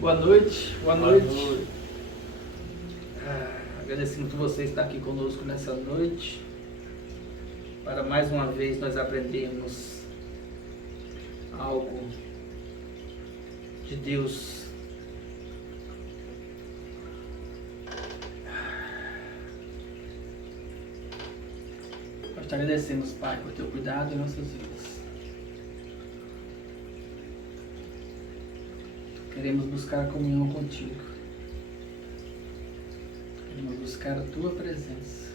Boa noite, boa Boa noite. noite. Agradecemos por você estar aqui conosco nessa noite, para mais uma vez nós aprendermos algo de Deus. Nós te agradecemos, Pai, por teu cuidado em nossas vidas. Queremos buscar a comunhão contigo. Queremos buscar a tua presença.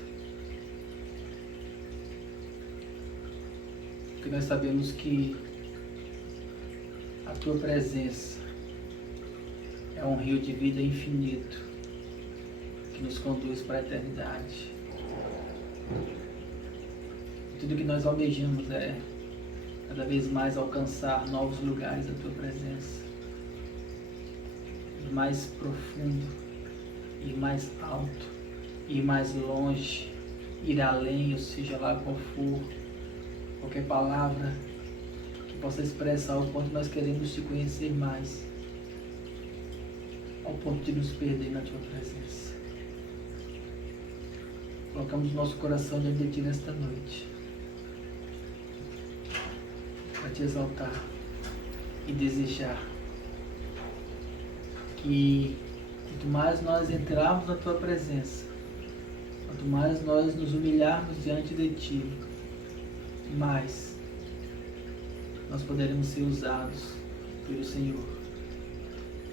Porque nós sabemos que a tua presença é um rio de vida infinito que nos conduz para a eternidade. E tudo que nós almejamos é cada vez mais alcançar novos lugares da tua presença. Ir mais profundo, ir mais alto, ir mais longe, ir além, ou seja lá qual for, qualquer palavra que possa expressar o quanto nós queremos te conhecer mais, ao ponto de nos perder na tua presença. Colocamos nosso coração diante de ti nesta noite, para te exaltar e desejar que quanto mais nós entrarmos na tua presença, quanto mais nós nos humilharmos diante de ti, mais nós poderemos ser usados pelo Senhor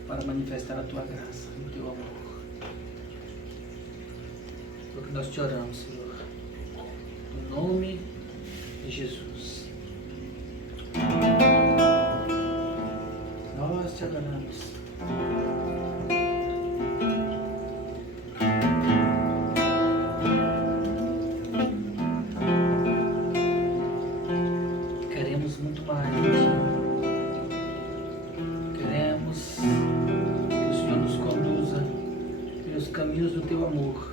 para manifestar a tua graça e o teu amor. É o que nós te oramos, Senhor, no nome de Jesus. Nós te adoramos. Queremos muito mais de ti. Queremos que o Senhor nos conduza pelos caminhos do teu amor,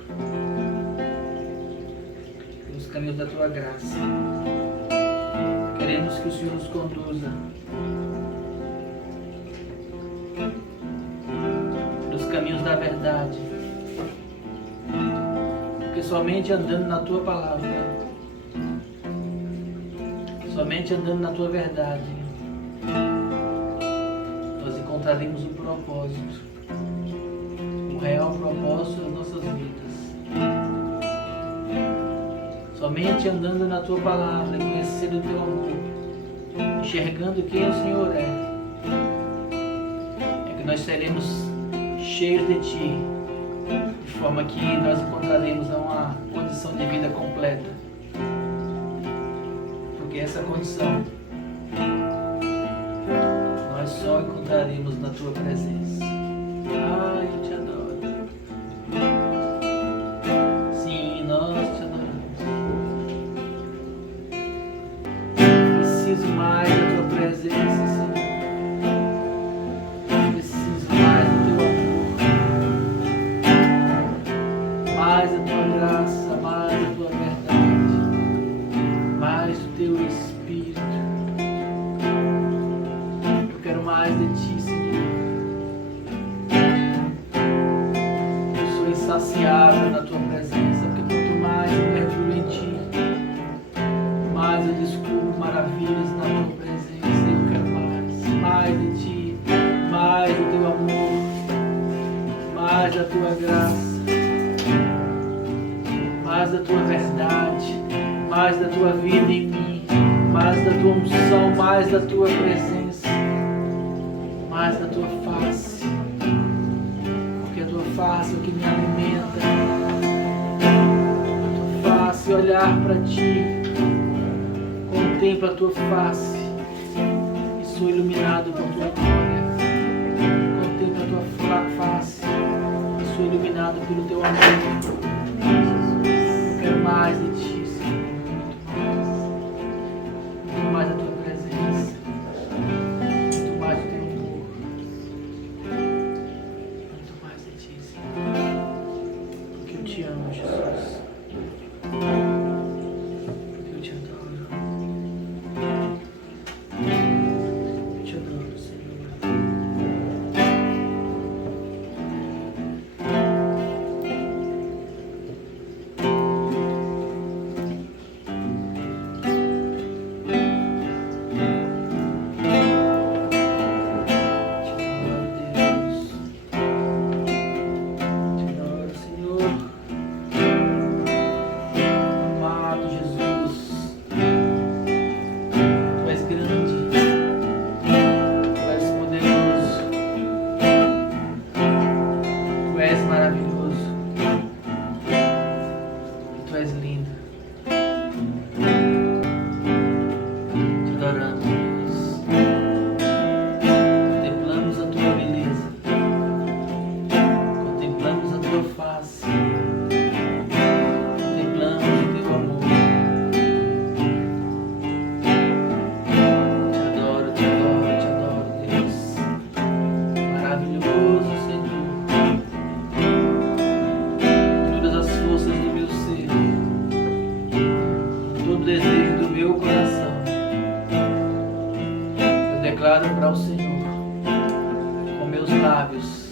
pelos caminhos da tua graça. Queremos que o Senhor nos conduza pelos caminhos da verdade, porque somente andando na tua palavra, somente andando na tua verdade, nós encontraremos o propósito, o real propósito das nossas vidas. Somente andando na tua palavra, conhecendo o teu amor, enxergando quem o Senhor é que nós seremos cheios de ti, de forma que nós encontraremos uma condição de vida completa. Porque essa condição nós só encontraremos na tua presença. Ai, eu te adoro. Sim, nós te adoramos. Preciso mais da tua presença, Senhor. Preciso mais do teu amor, mais da tua graça, mais da tua verdade, mais do teu Espírito. Eu quero mais de ti, Senhor. Eu sou insaciável na tua presença, porque quanto mais eu mergulho em ti, mais eu descubro maravilhas na tua presença. Eu quero mais de ti, mais do teu amor, mais da tua graça, mais da tua verdade, mais da tua vida em mim, mais da tua unção, mais da tua presença, mais da tua face, porque a tua face é o que me alimenta. A tua face, olhar para ti, contemplo a tua face e sou iluminado com a tua glória. Contemplo a tua face e sou iluminado pelo teu amor. Eu quero mais de ti, Senhor, muito mais da tua presença, muito mais do teu amor, muito mais de ti, Senhor, porque eu te amo, Jesus, porque eu te adoro, Senhor. declaro para o Senhor, com meus lábios,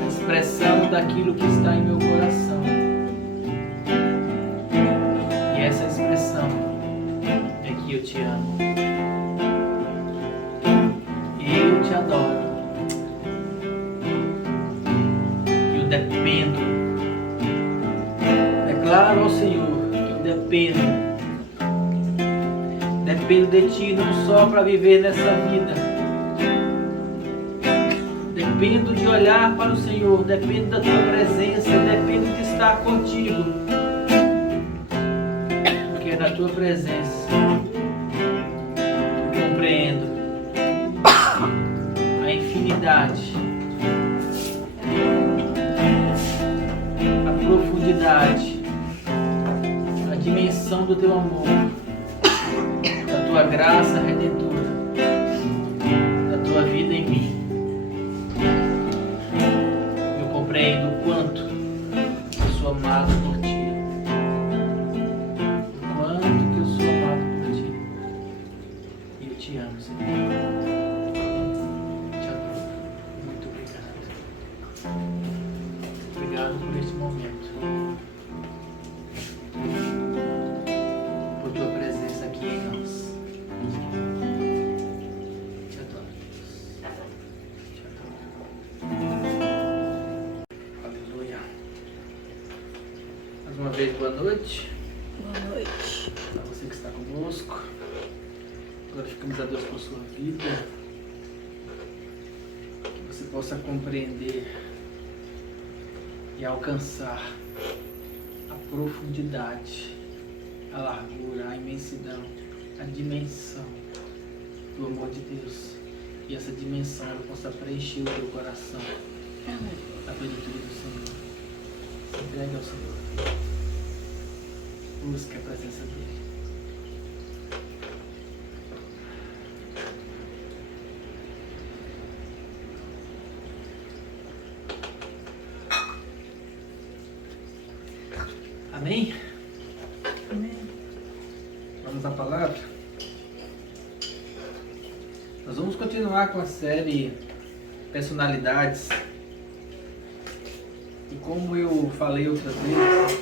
a expressão daquilo que está em meu coração. E essa expressão é que eu te amo. Eu te adoro. Eu dependo. Declaro ao Senhor que eu dependo. Dependo de Ti não só para viver nessa vida. Dependo de olhar para o Senhor. Dependo da Tua presença. Dependo de estar contigo. Porque é na Tua presença que eu compreendo a infinidade, a profundidade, a dimensão do Teu amor, da Tua graça redentora, da Tua vida em mim. Eu compreendo o quanto eu sou amado por Ti, o quanto que eu sou amado por Ti, e eu Te amo, Senhor. Te adoro. Muito obrigado. Obrigado por este momento, por Tua presença aqui em nós. Te adoro, Deus. Te adoro. Aleluia. Mais uma vez, boa noite. Boa noite. Para você que está conosco. Glorificamos a Deus por sua vida. Que você possa compreender e alcançar a profundidade, a largura, a imensidão, a dimensão do amor de Deus. E essa dimensão ela possa preencher o teu coração. Amém. A plenitude do Senhor. Se entregue ao Senhor. Busque a presença dEle. Amém? Amém. Vamos à palavra? Nós vamos continuar com a série Personalidades. E como eu falei outras vezes,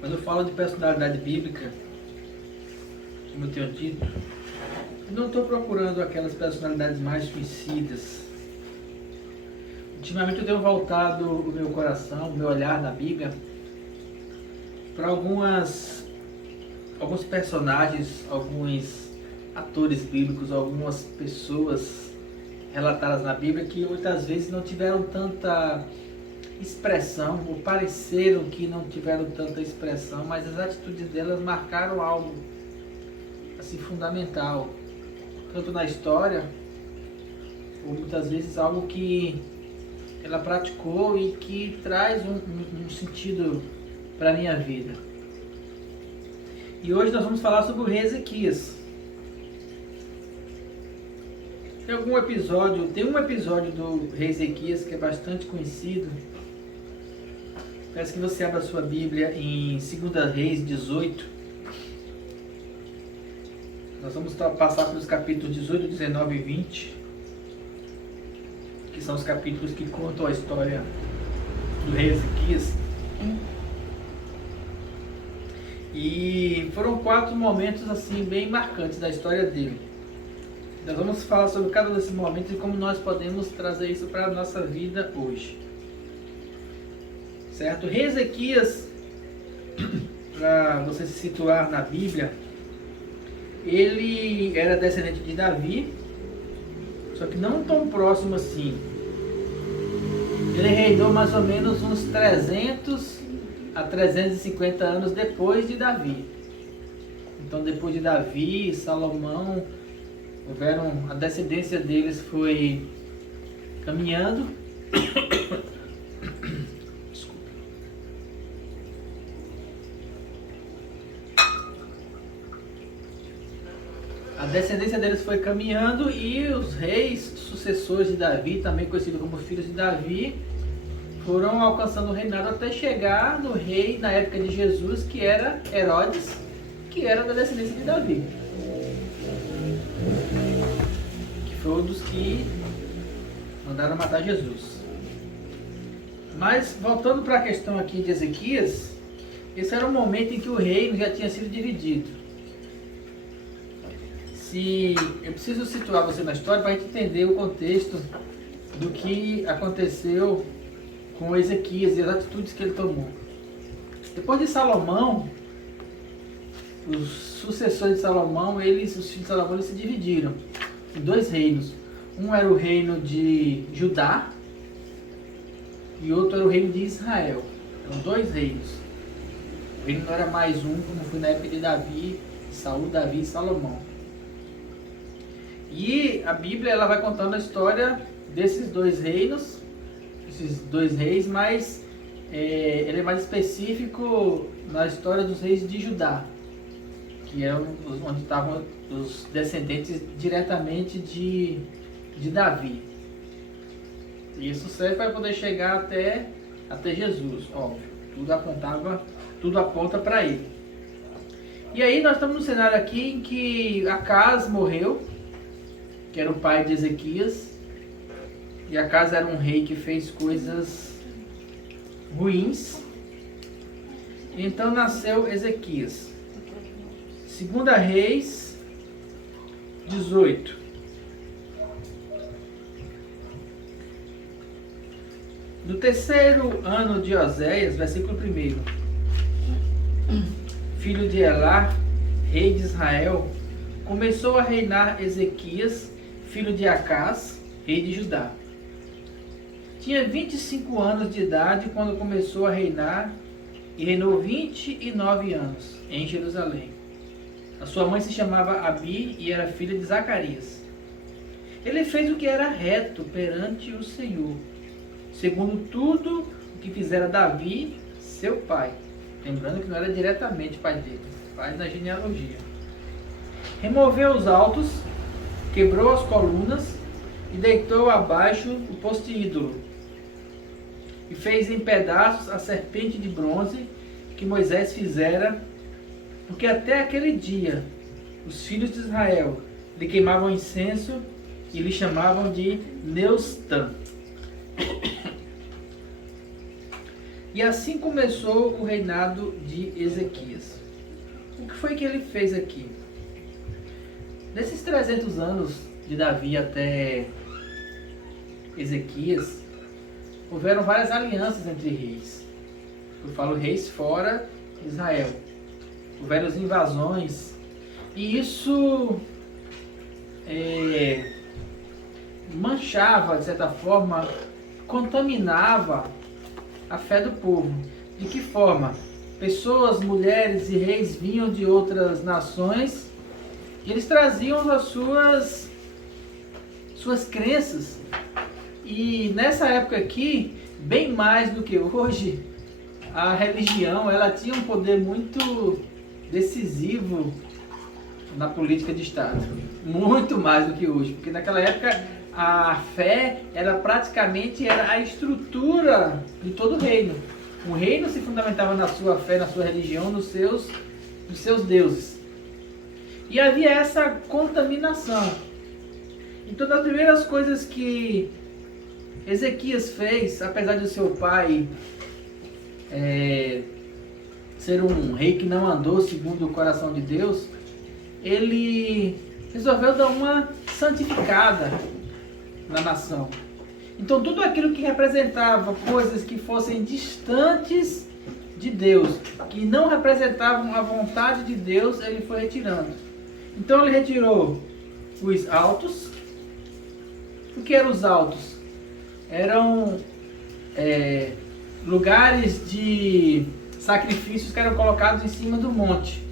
quando eu falo de personalidade bíblica, como eu tenho dito, eu não estou procurando aquelas personalidades mais conhecidas. Ultimamente eu tenho voltado o meu coração, o meu olhar na Bíblia para alguns personagens, alguns atores bíblicos, algumas pessoas relatadas na Bíblia que muitas vezes não tiveram tanta expressão, ou pareceram que não tiveram tanta expressão, mas as atitudes delas marcaram algo assim fundamental, tanto na história, ou muitas vezes algo que ela praticou e que traz um sentido para a minha vida. E hoje nós vamos falar sobre o rei Ezequias. Tem um episódio do rei Ezequias que é bastante conhecido. Peço que você abra a sua Bíblia em 2 Reis 18. Nós vamos passar pelos capítulos 18, 19 e 20. Que são os capítulos que contam a história do rei Ezequias. E foram 4 momentos assim bem marcantes da história dele. Nós vamos falar sobre cada um desses momentos e como nós podemos trazer isso para a nossa vida hoje. Certo? O rei Ezequias, para você se situar na Bíblia, ele era descendente de Davi, só que não tão próximo assim. Ele reinou mais ou menos uns 300 a 350 anos depois de Davi. Então depois de Davi e Salomão, a descendência deles foi caminhando. Desculpa. A descendência deles foi caminhando e os reis sucessores de Davi, também conhecidos como filhos de Davi, foram alcançando o reinado até chegar no rei na época de Jesus, que era Herodes, que era da descendência de Davi, que foi um dos que mandaram matar Jesus. Mas voltando para a questão aqui de Ezequias, esse era um momento em que o reino já tinha sido dividido. Eu preciso situar você na história para a gente entender o contexto do que aconteceu com Ezequias e as atitudes que ele tomou. Depois de Salomão, os sucessores de Salomão, os filhos de Salomão, eles se dividiram em dois reinos. Um era o reino de Judá e outro era o reino de Israel. Eram dois reinos. O reino não era mais um, como foi na época de Davi, Saul, Davi e Salomão. E a Bíblia ela vai contando a história desses dois reinos, esses dois reis, mas ele é mais específico na história dos reis de Judá, que é onde estavam os descendentes diretamente de Davi. E isso serve para poder chegar até Jesus, óbvio. Tudo aponta para ele. E aí nós estamos no cenário aqui em que Acaz morreu, que era o pai de Ezequias. E Acaz era um rei que fez coisas ruins. Então nasceu Ezequias. 2 Reis 18. No terceiro ano de Oséias, versículo 1, filho de Elá, rei de Israel, começou a reinar Ezequias, filho de Acaz, rei de Judá. Tinha 25 anos de idade quando começou a reinar e reinou 29 anos em Jerusalém. A sua mãe se chamava Abi e era filha de Zacarias. Ele fez o que era reto perante o Senhor, segundo tudo o que fizera Davi, seu pai. Lembrando que não era diretamente pai dele, pai na genealogia. Removeu os altos, quebrou as colunas e deitou abaixo o poste ídolo. E fez em pedaços a serpente de bronze que Moisés fizera, porque até aquele dia os filhos de Israel lhe queimavam incenso e lhe chamavam de Neustã. E assim começou o reinado de Ezequias. O que foi que ele fez aqui? Nesses 300 anos de Davi até Ezequias, houveram várias alianças entre reis. Eu falo reis fora de Israel. Houveram invasões. E isso manchava, de certa forma, contaminava a fé do povo. De que forma? Pessoas, mulheres e reis vinham de outras nações e eles traziam as suas crenças. E nessa época aqui, bem mais do que hoje, a religião ela tinha um poder muito decisivo na política de Estado. Muito mais do que hoje, porque naquela época a fé era praticamente a estrutura de todo o reino. O reino se fundamentava na sua fé, na sua religião, nos seus deuses. E havia essa contaminação. Então, das primeiras coisas que Ezequias fez, apesar de seu pai ser um rei que não andou segundo o coração de Deus, ele resolveu dar uma santificada na nação. Então tudo aquilo que representava coisas que fossem distantes de Deus, que não representavam a vontade de Deus, ele foi retirando. Então ele retirou os altos. O que eram os altos? Eram lugares de sacrifícios que eram colocados em cima do monte.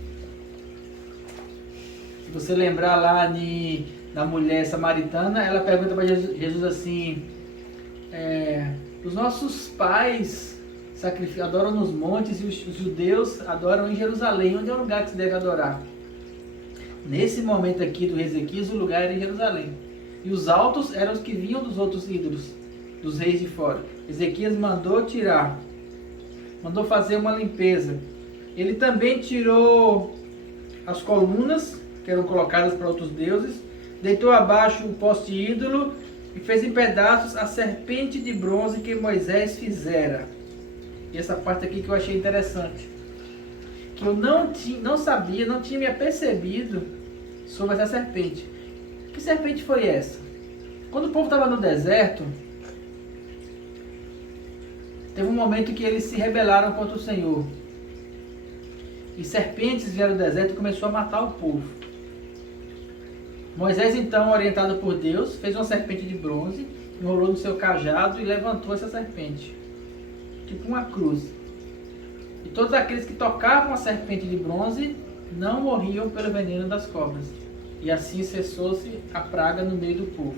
Se você lembrar lá na mulher samaritana, ela pergunta para Jesus assim: os nossos pais adoram nos montes e os judeus adoram em Jerusalém. Onde é o lugar que se deve adorar? Nesse momento aqui do Ezequias, o lugar era em Jerusalém. E os altos eram os que vinham dos outros ídolos, dos reis de fora. Ezequias mandou tirar, mandou fazer uma limpeza. Ele também tirou as colunas que eram colocadas para outros deuses, deitou abaixo o poste ídolo e fez em pedaços a serpente de bronze que Moisés fizera. E essa parte aqui que eu achei interessante, que eu não sabia, não tinha me apercebido sobre essa serpente. Que serpente foi essa? Quando o povo estava no deserto, teve um momento que eles se rebelaram contra o Senhor. E serpentes vieram do deserto e começou a matar o povo. Moisés, então, orientado por Deus, fez uma serpente de bronze, enrolou no seu cajado e levantou essa serpente, tipo uma cruz. E todos aqueles que tocavam a serpente de bronze não morriam pelo veneno das cobras. E assim cessou-se a praga no meio do povo.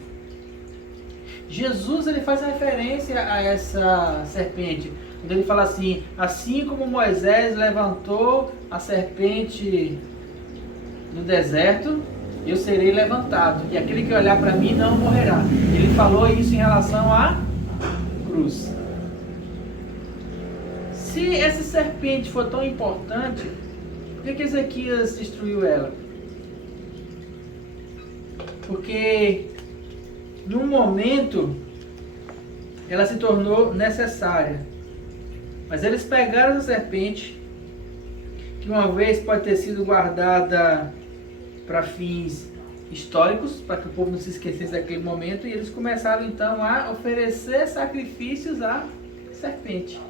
Jesus, ele faz referência a essa serpente, quando ele fala assim: assim como Moisés levantou a serpente no deserto, eu serei levantado, e aquele que olhar para mim não morrerá. Ele falou isso em relação à cruz. Se essa serpente for tão importante, por que Ezequias destruiu ela? Porque num momento ela se tornou necessária. Mas eles pegaram essa serpente, que uma vez pode ter sido guardada para fins históricos, para que o povo não se esquecesse daquele momento, e eles começaram então a oferecer sacrifícios à serpente.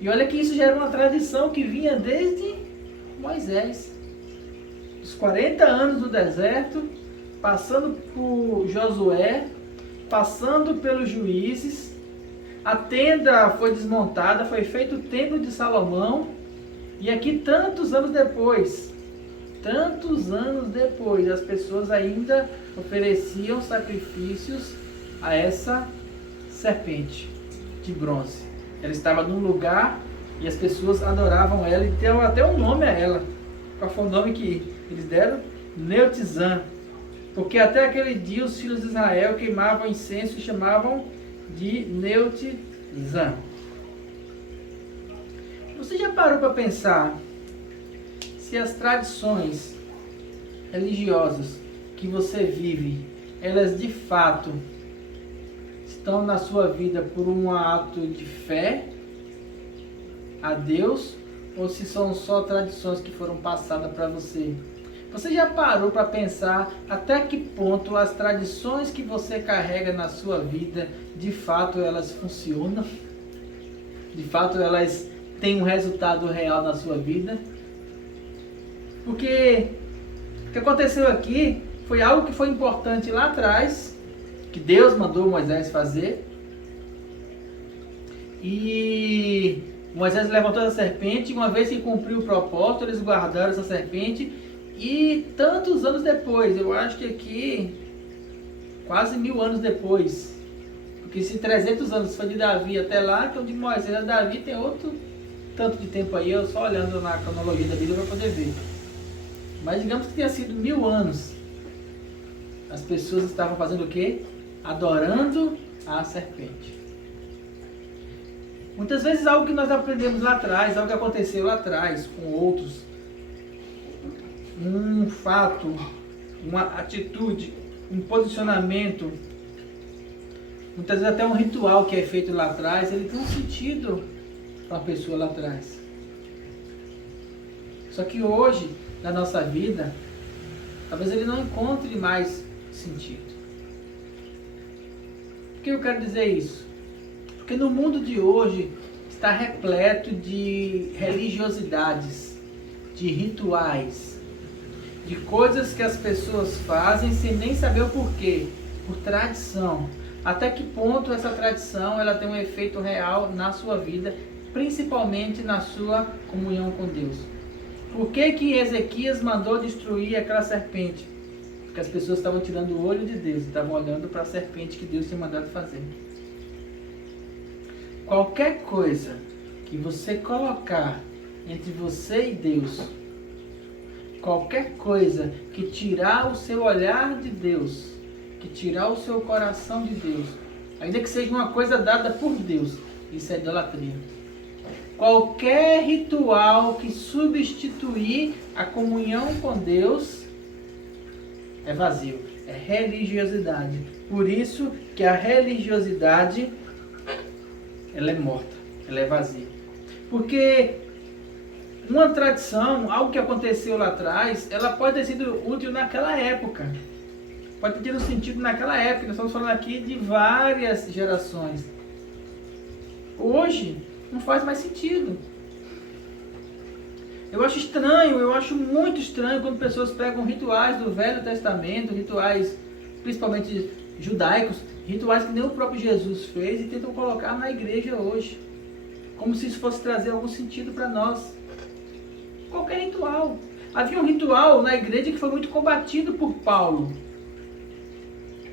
E olha que isso já era uma tradição que vinha desde Moisés. Os 40 anos do deserto, passando por Josué, passando pelos juízes, a tenda foi desmontada, foi feito o templo de Salomão, e aqui tantos anos depois, as pessoas ainda ofereciam sacrifícios a essa serpente de bronze. Ela estava num lugar e as pessoas adoravam ela e deram até um nome a ela. Qual foi o nome que eles deram? Neutizã. Porque até aquele dia os filhos de Israel queimavam incenso e chamavam de Neutizã. Você já parou para pensar se as tradições religiosas que você vive, elas de fato estão na sua vida por um ato de fé a Deus, ou se são só tradições que foram passadas para você? Você já parou para pensar até que ponto as tradições que você carrega na sua vida, de fato elas funcionam? De fato elas têm um resultado real na sua vida? Porque o que aconteceu aqui foi algo que foi importante lá atrás, que Deus mandou Moisés fazer. E Moisés levantou essa serpente, e uma vez que cumpriu o propósito, eles guardaram essa serpente. E tantos anos depois, eu acho que aqui, quase 1000 anos depois, porque se 300 anos foi de Davi até lá, então de Moisés a Davi tem outro tanto de tempo aí, eu só olhando na cronologia da Bíblia para poder ver. Mas digamos que tenha sido 1000 anos, as pessoas estavam fazendo o quê? Adorando a serpente. Muitas vezes algo que nós aprendemos lá atrás, algo que aconteceu lá atrás com outros, um fato, uma atitude, um posicionamento, muitas vezes até um ritual que é feito lá atrás, ele tem um sentido para a pessoa lá atrás. Só que hoje, na nossa vida, talvez ele não encontre mais sentido. Por que eu quero dizer isso? Porque no mundo de hoje está repleto de religiosidades, de rituais, de coisas que as pessoas fazem sem nem saber o porquê, por tradição. Até que ponto essa tradição ela tem um efeito real na sua vida, principalmente na sua comunhão com Deus. Por que Ezequias mandou destruir aquela serpente? Porque as pessoas estavam tirando o olho de Deus, estavam olhando para a serpente que Deus tinha mandado fazer. Qualquer coisa que você colocar entre você e Deus, qualquer coisa que tirar o seu olhar de Deus, que tirar o seu coração de Deus, ainda que seja uma coisa dada por Deus, isso é idolatria. Qualquer ritual que substituir a comunhão com Deus é vazio, é religiosidade. Por isso que a religiosidade, ela é morta, ela é vazia. Porque uma tradição, algo que aconteceu lá atrás, ela pode ter sido útil naquela época. Pode ter tido sentido naquela época. Nós estamos falando aqui de várias gerações. Hoje, não faz mais sentido. Eu acho estranho, eu acho muito estranho quando pessoas pegam rituais do Velho Testamento, rituais principalmente judaicos, rituais que nem o próprio Jesus fez e tentam colocar na igreja hoje. Como se isso fosse trazer algum sentido para nós. Qualquer ritual. Havia um ritual na igreja que foi muito combatido por Paulo.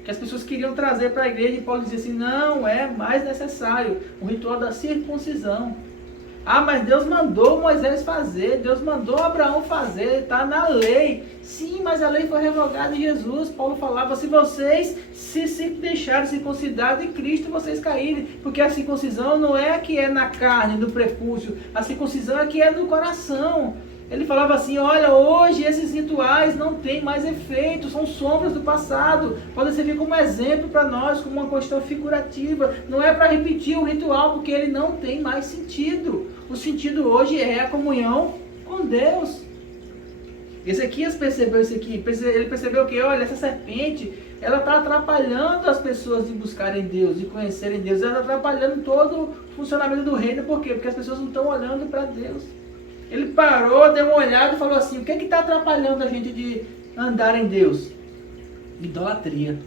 Que as pessoas queriam trazer para a igreja e Paulo dizia assim, não é mais necessário. O ritual da circuncisão. Ah, mas Deus mandou Moisés fazer, Deus mandou Abraão fazer, está na lei. Sim, mas a lei foi revogada em Jesus. Paulo falava, se vocês se deixarem circuncidar de Cristo, vocês caírem. Porque a circuncisão não é a que é na carne, no prepúcio. A circuncisão é a que é no coração. Ele falava assim, olha, hoje esses rituais não têm mais efeito, são sombras do passado. Podem servir como exemplo para nós, como uma questão figurativa. Não é para repetir o ritual, porque ele não tem mais sentido. O sentido hoje é a comunhão com Deus. Ezequias percebeu isso aqui. Ele percebeu que, olha, essa serpente, ela está atrapalhando as pessoas de buscarem Deus, de conhecerem Deus. Ela está atrapalhando todo o funcionamento do reino. Por quê? Porque as pessoas não estão olhando para Deus. Ele parou, deu uma olhada e falou assim, o que está atrapalhando a gente de andar em Deus? Idolatria.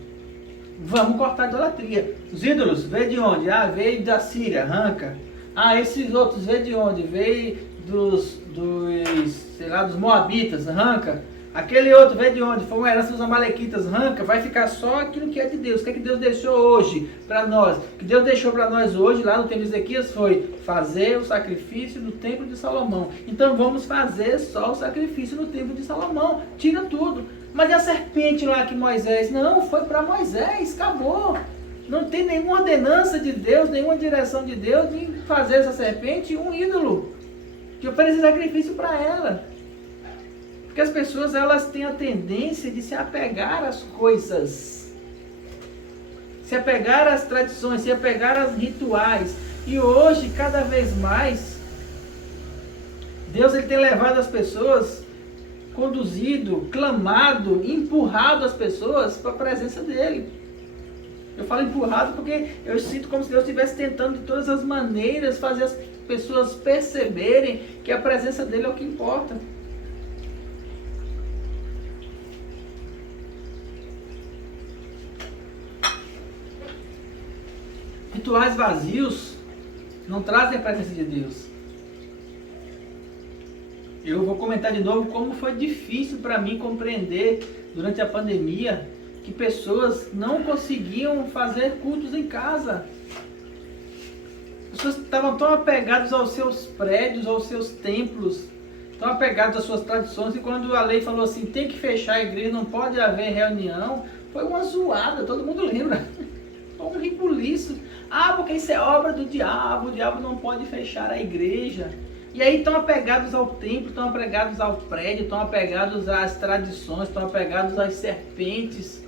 Vamos cortar a idolatria. Os ídolos, veio de onde? Ah, veio da Síria, arranca. Ah, esses outros, veio de onde? Veio dos Moabitas, arranca. Aquele outro veio de onde? Foi uma herança dos Amalequitas, arranca. Vai ficar só aquilo que é de Deus. O que é que Deus deixou hoje para nós? O que Deus deixou para nós hoje, lá no templo de Ezequias, foi fazer o sacrifício no templo de Salomão. Então vamos fazer só o sacrifício no templo de Salomão. Tira tudo. Mas e a serpente lá que Moisés? Não, foi para Moisés, acabou. Não tem nenhuma ordenança de Deus, nenhuma direção de Deus de fazer essa serpente um ídolo. De oferecer sacrifício para ela. Porque as pessoas, elas têm a tendência de se apegar às coisas. Se apegar às tradições, se apegar aos rituais. E hoje, cada vez mais, Deus ele tem levado as pessoas, conduzido, clamado, empurrado as pessoas para a presença dele. Eu falo empurrado porque eu sinto como se Deus estivesse tentando de todas as maneiras fazer as pessoas perceberem que a presença dele é o que importa. Rituais vazios não trazem a presença de Deus. Eu vou comentar de novo como foi difícil para mim compreender durante a pandemia que pessoas não conseguiam fazer cultos em casa. Pessoas estavam tão apegadas aos seus prédios, aos seus templos, tão apegadas às suas tradições, e quando a lei falou assim, tem que fechar a igreja, não pode haver reunião, foi uma zoada, todo mundo lembra. Foi um ribuliço. Ah, porque isso é obra do diabo, o diabo não pode fechar a igreja. E aí estão apegados ao templo, estão apegados ao prédio, estão apegados às tradições, estão apegados às serpentes.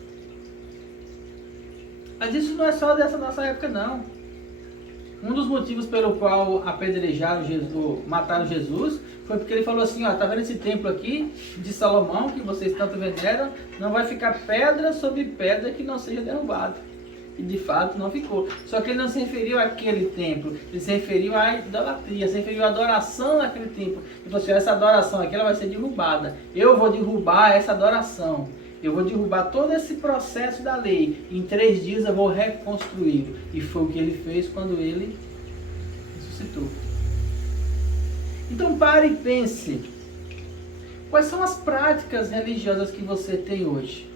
Mas isso não é só dessa nossa época, não. Um dos motivos pelo qual apedrejaram Jesus, mataram Jesus, foi porque ele falou assim, ó, tá vendo esse templo aqui de Salomão, que vocês tanto venderam, não vai ficar pedra sobre pedra que não seja derrubado. E de fato não ficou. Só que ele não se referiu àquele templo, ele se referiu à idolatria, se referiu à adoração naquele templo. Ele falou assim, essa adoração aqui ela vai ser derrubada. Eu vou derrubar essa adoração. Eu vou derrubar todo esse processo da lei. Em 3 dias eu vou reconstruí-lo. E foi o que ele fez quando ele ressuscitou. Então pare e pense. Quais são as práticas religiosas que você tem hoje?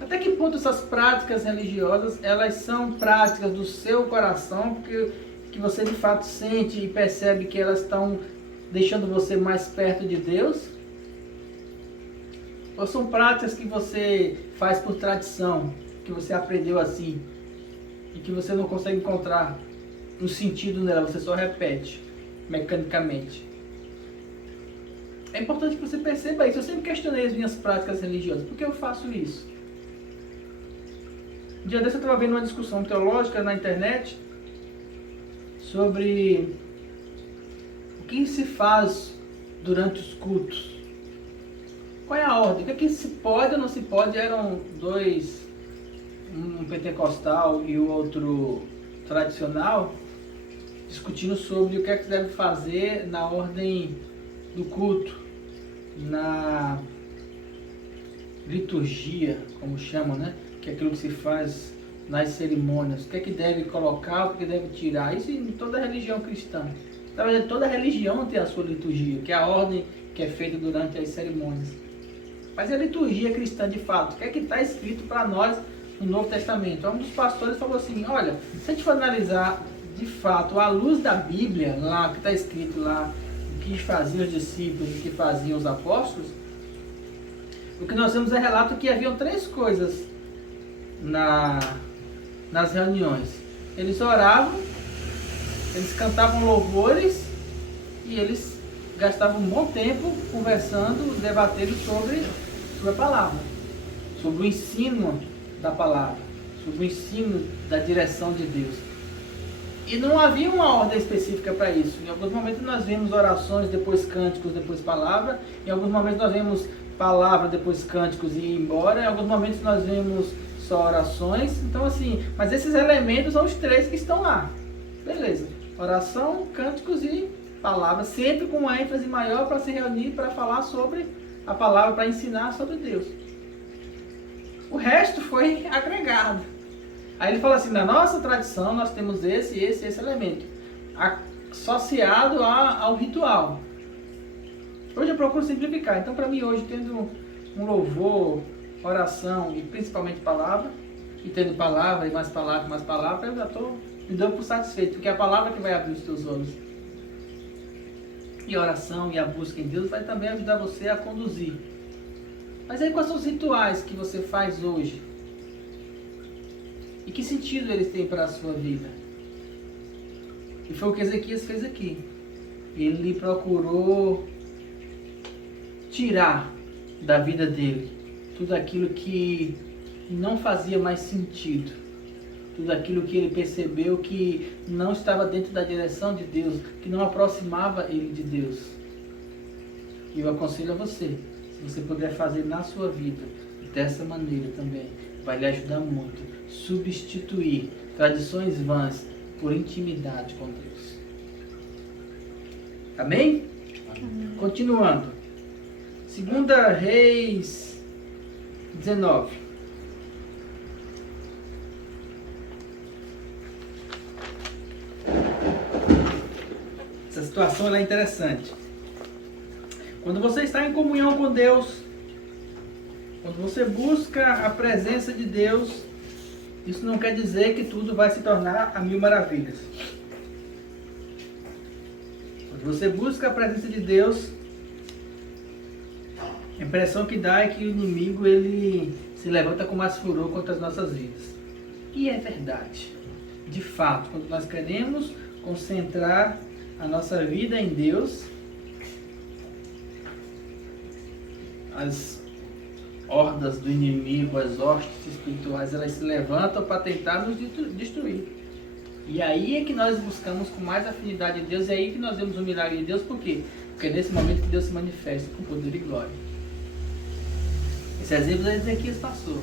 Até que ponto essas práticas religiosas, elas são práticas do seu coração, que você de fato sente e percebe que elas estão deixando você mais perto de Deus? Ou são práticas que você faz por tradição, que você aprendeu assim, e que você não consegue encontrar um sentido nela, você só repete mecanicamente. É importante que você perceba isso. Eu sempre questionei as minhas práticas religiosas. Por que eu faço isso? Um dia desse eu estava vendo uma discussão teológica na internet sobre o que se faz durante os cultos. Qual é a ordem? O que é que se pode ou não se pode? Eram dois, um pentecostal e o outro tradicional, discutindo sobre o que é que se deve fazer na ordem do culto, na liturgia, como chamam, né? Que é aquilo que se faz nas cerimônias. O que é que deve colocar, o que deve tirar. Isso em toda religião cristã. Na verdade, toda religião tem a sua liturgia, que é a ordem que é feita durante as cerimônias. Mas a liturgia cristã, de fato, o que é que está escrito para nós no Novo Testamento? Um dos pastores falou assim, olha, se a gente for analisar, de fato, à luz da Bíblia, lá que está escrito lá, o que faziam os discípulos, o que faziam os apóstolos, o que nós temos é relato que haviam três coisas nas reuniões. Eles oravam, eles cantavam louvores e eles gastavam um bom tempo conversando, debatendo sobre a palavra, sobre o ensino da palavra, sobre o ensino da direção de Deus. E não havia uma ordem específica para isso. Em alguns momentos nós vemos orações, depois cânticos, depois palavra. Em alguns momentos nós vemos palavra, depois cânticos e ir embora. Em alguns momentos nós vemos só orações. Então assim, mas esses elementos são os três que estão lá. Beleza. Oração, cânticos e palavra, sempre com uma ênfase maior para se reunir, para falar sobre a palavra, para ensinar sobre Deus. O resto foi agregado. Aí ele fala assim, na nossa tradição nós temos esse elemento, associado ao ritual. Hoje eu procuro simplificar, então para mim hoje, tendo um louvor, oração e principalmente palavra, e tendo palavra e mais palavra, eu já estou me dando por satisfeito, porque é a palavra que vai abrir os teus olhos. E a oração e a busca em Deus vai também ajudar você a conduzir. Mas aí quais são os rituais que você faz hoje? E que sentido eles têm para a sua vida? E foi o que Ezequias fez aqui. Ele procurou tirar da vida dele tudo aquilo que não fazia mais sentido. Tudo aquilo que ele percebeu que não estava dentro da direção de Deus, que não aproximava ele de Deus. E eu aconselho a você, se você puder fazer na sua vida dessa maneira também, vai lhe ajudar muito. Substituir tradições vãs por intimidade com Deus. Amém? Amém. Continuando. 2 Reis 19. Essa situação ela é interessante. Quando você está em comunhão com Deus, quando você busca a presença de Deus, isso não quer dizer que tudo vai se tornar a mil maravilhas. Quando você busca a presença de Deus, a impressão que dá é que o inimigo ele se levanta com mais furor contra as nossas vidas. E é verdade. De fato, quando nós queremos concentrar a nossa vida em Deus, as hordas do inimigo, as hostes espirituais, elas se levantam para tentar nos destruir. E aí é que nós buscamos com mais afinidade de Deus, é aí que nós vemos o milagre de Deus. Por quê? Porque é nesse momento que Deus se manifesta com poder e glória. Esse exemplo Ezequias passou.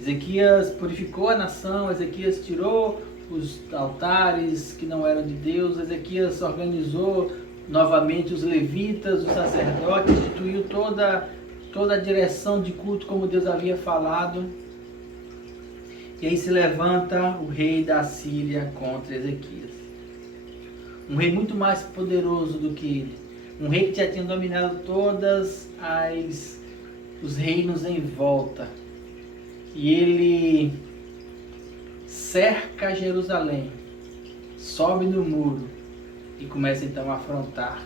Ezequias purificou a nação, Ezequias tirou os altares que não eram de Deus, Ezequias organizou novamente os levitas, os sacerdotes, instituiu toda a direção de culto como Deus havia falado. E aí se levanta o rei da Síria contra Ezequias. Um rei muito mais poderoso do que ele. Um rei que já tinha dominado todas os reinos em volta. E ele cerca Jerusalém, sobe no muro e começa então a afrontar.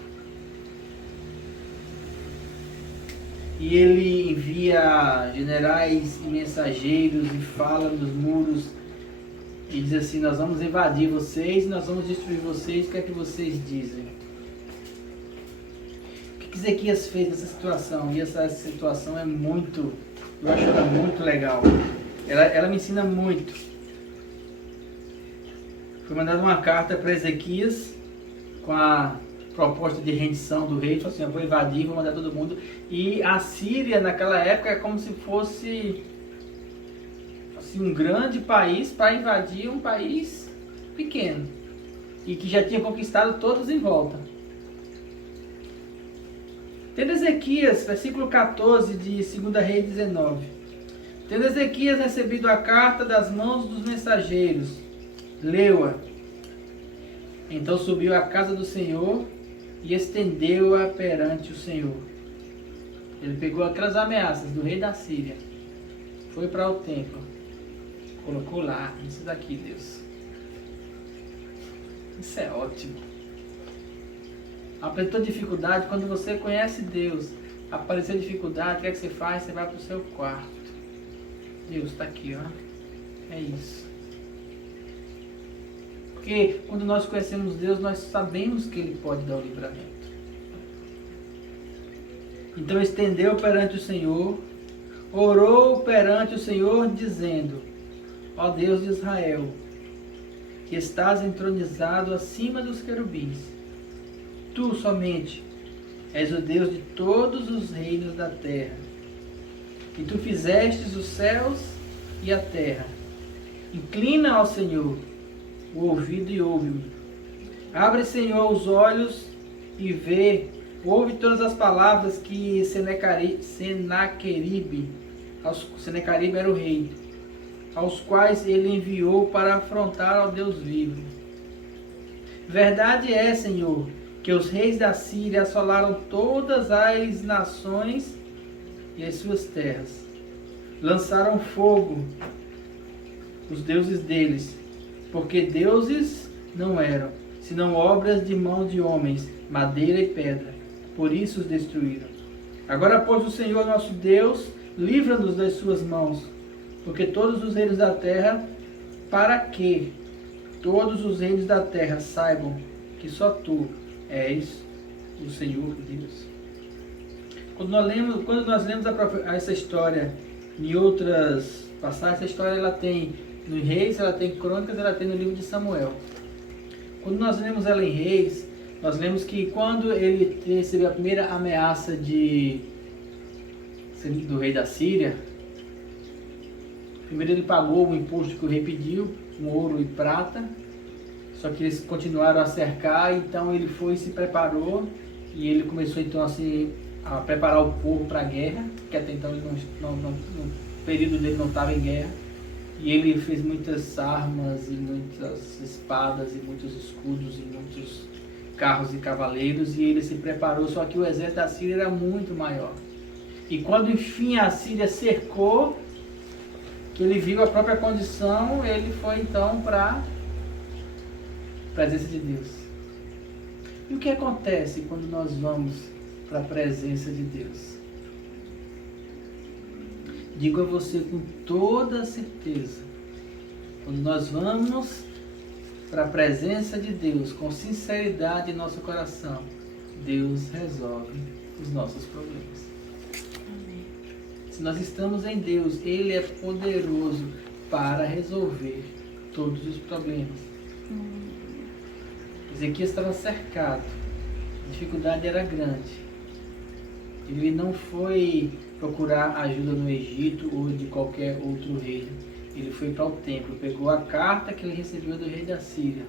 E ele envia generais e mensageiros e fala nos muros E diz assim: nós vamos invadir vocês, nós vamos destruir vocês, o que é que vocês dizem? O que Ezequias fez nessa situação? E essa situação é muito, eu acho ela muito legal. Ela me ensina muito. Foi mandada uma carta para Ezequias com a proposta de rendição do rei. Falou assim: eu vou invadir, vou mandar todo mundo. E a Síria naquela época é como se fosse assim, um grande país para invadir um país pequeno e que já tinha conquistado todos em volta. Tendo Ezequias, versículo 14 de 2 Reis 19. Tendo Ezequias recebido a carta das mãos dos mensageiros, leu-a. Então subiu à casa do Senhor e estendeu-a perante o Senhor. Ele pegou aquelas ameaças do rei da Síria, foi para o templo, colocou lá: isso daqui, Deus. Isso é ótimo. Apresentou dificuldade, quando você conhece Deus, apareceu dificuldade, o que é que você faz? Você vai para o seu quarto. Deus está aqui, ó. É isso. Porque quando nós conhecemos Deus, nós sabemos que Ele pode dar o livramento. Então estendeu perante o Senhor, orou perante o Senhor, dizendo: ó Deus de Israel, que estás entronizado acima dos querubins, tu somente és o Deus de todos os reinos da terra, e tu fizestes os céus e a terra. Inclina ao Senhor o ouvido e ouve-me. Abre, Senhor, os olhos e vê. Ouve todas as palavras que Senaqueribe era o rei, aos quais ele enviou para afrontar ao Deus vivo. Verdade é, Senhor, que os reis da Síria assolaram todas as nações e as suas terras. Lançaram fogo os deuses deles, porque deuses não eram, senão obras de mão de homens, madeira e pedra. Por isso os destruíram. Agora, pois, o Senhor nosso Deus livra-nos das suas mãos, porque todos os reinos da terra, para que todos os reinos da terra saibam que só tu és o Senhor Deus. Quando nós lemos essa história em outras passagens, essa história ela tem no Reis, ela tem Crônicas, ela tem no livro de Samuel. Quando nós lemos ela em Reis, nós lemos que quando ele recebeu a primeira ameaça do rei da Síria, primeiro ele pagou o imposto que o rei pediu, com ouro e prata, só que eles continuaram a cercar, então ele foi e se preparou, e ele começou então a preparar o povo para a guerra, que até então ele no período dele não estava em guerra, e ele fez muitas armas e muitas espadas e muitos escudos e muitos carros e cavaleiros, e ele se preparou, só que o exército da Síria era muito maior. E quando enfim a Síria cercou, que ele viu a própria condição, ele foi então para a presença de Deus. E o que acontece quando nós vamos para a presença de Deus? Digo a você com toda certeza, quando nós vamos para a presença de Deus, com sinceridade em nosso coração, Deus resolve os nossos problemas. Amém. Se nós estamos em Deus, Ele é poderoso para resolver todos os problemas. Ezequias estava cercado, a dificuldade era grande. Ele não foi procurar ajuda no Egito ou de qualquer outro reino. Ele foi para o templo, pegou a carta que ele recebeu do rei da Síria.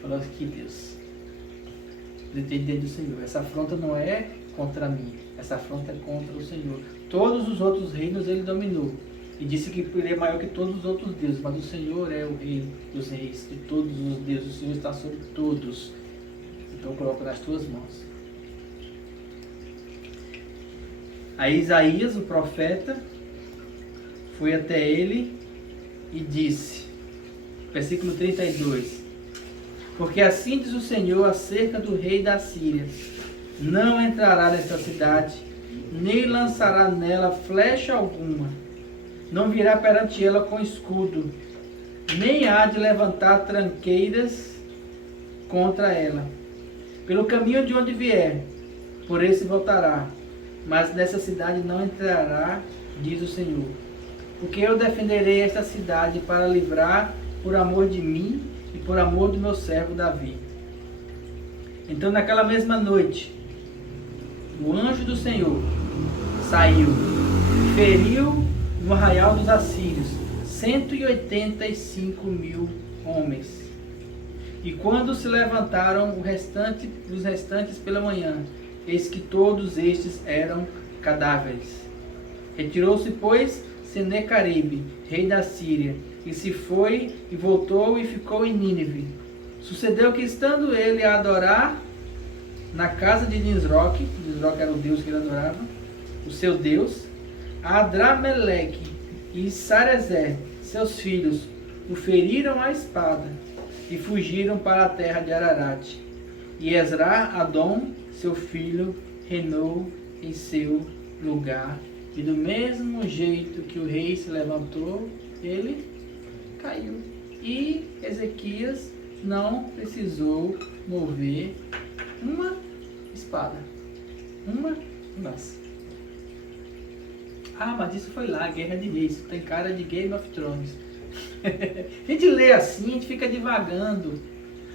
Falou aqui: Deus, depende do Senhor. Essa afronta não é contra mim, essa afronta é contra o Senhor. Todos os outros reinos ele dominou. E disse que ele é maior que todos os outros deuses, mas o Senhor é o rei dos reis, de todos os deuses. O Senhor está sobre todos. Então coloca nas tuas mãos. Aí Isaías, o profeta, foi até ele e disse, versículo 32, porque assim diz o Senhor acerca do rei da Síria: não entrará nesta cidade, nem lançará nela flecha alguma, não virá perante ela com escudo, nem há de levantar tranqueiras contra ela. Pelo caminho de onde vier, por esse voltará, mas nessa cidade não entrará, diz o Senhor. Porque eu defenderei esta cidade para livrar por amor de mim e por amor do meu servo Davi. Então naquela mesma noite, o anjo do Senhor saiu e feriu no arraial dos assírios 185.000 homens. E quando se levantaram os restantes pela manhã, eis que todos estes eram cadáveres. Retirou-se, pois, Senecaribe, rei da Síria, e se foi e voltou e ficou em Nínive. Sucedeu que, estando ele a adorar na casa de Nisroque era o deus que ele adorava, o seu deus, Adrameleque e Sarezer, seus filhos, o feriram à espada e fugiram para a terra de Ararat. E Esdra-Adom, seu filho, reinou em seu lugar. E do mesmo jeito que o rei se levantou, ele caiu. E Ezequias não precisou mover uma espada. Uma lança. Ah, mas isso foi lá, Guerra de Reis. Tem cara de Game of Thrones. A gente lê assim, a gente fica divagando.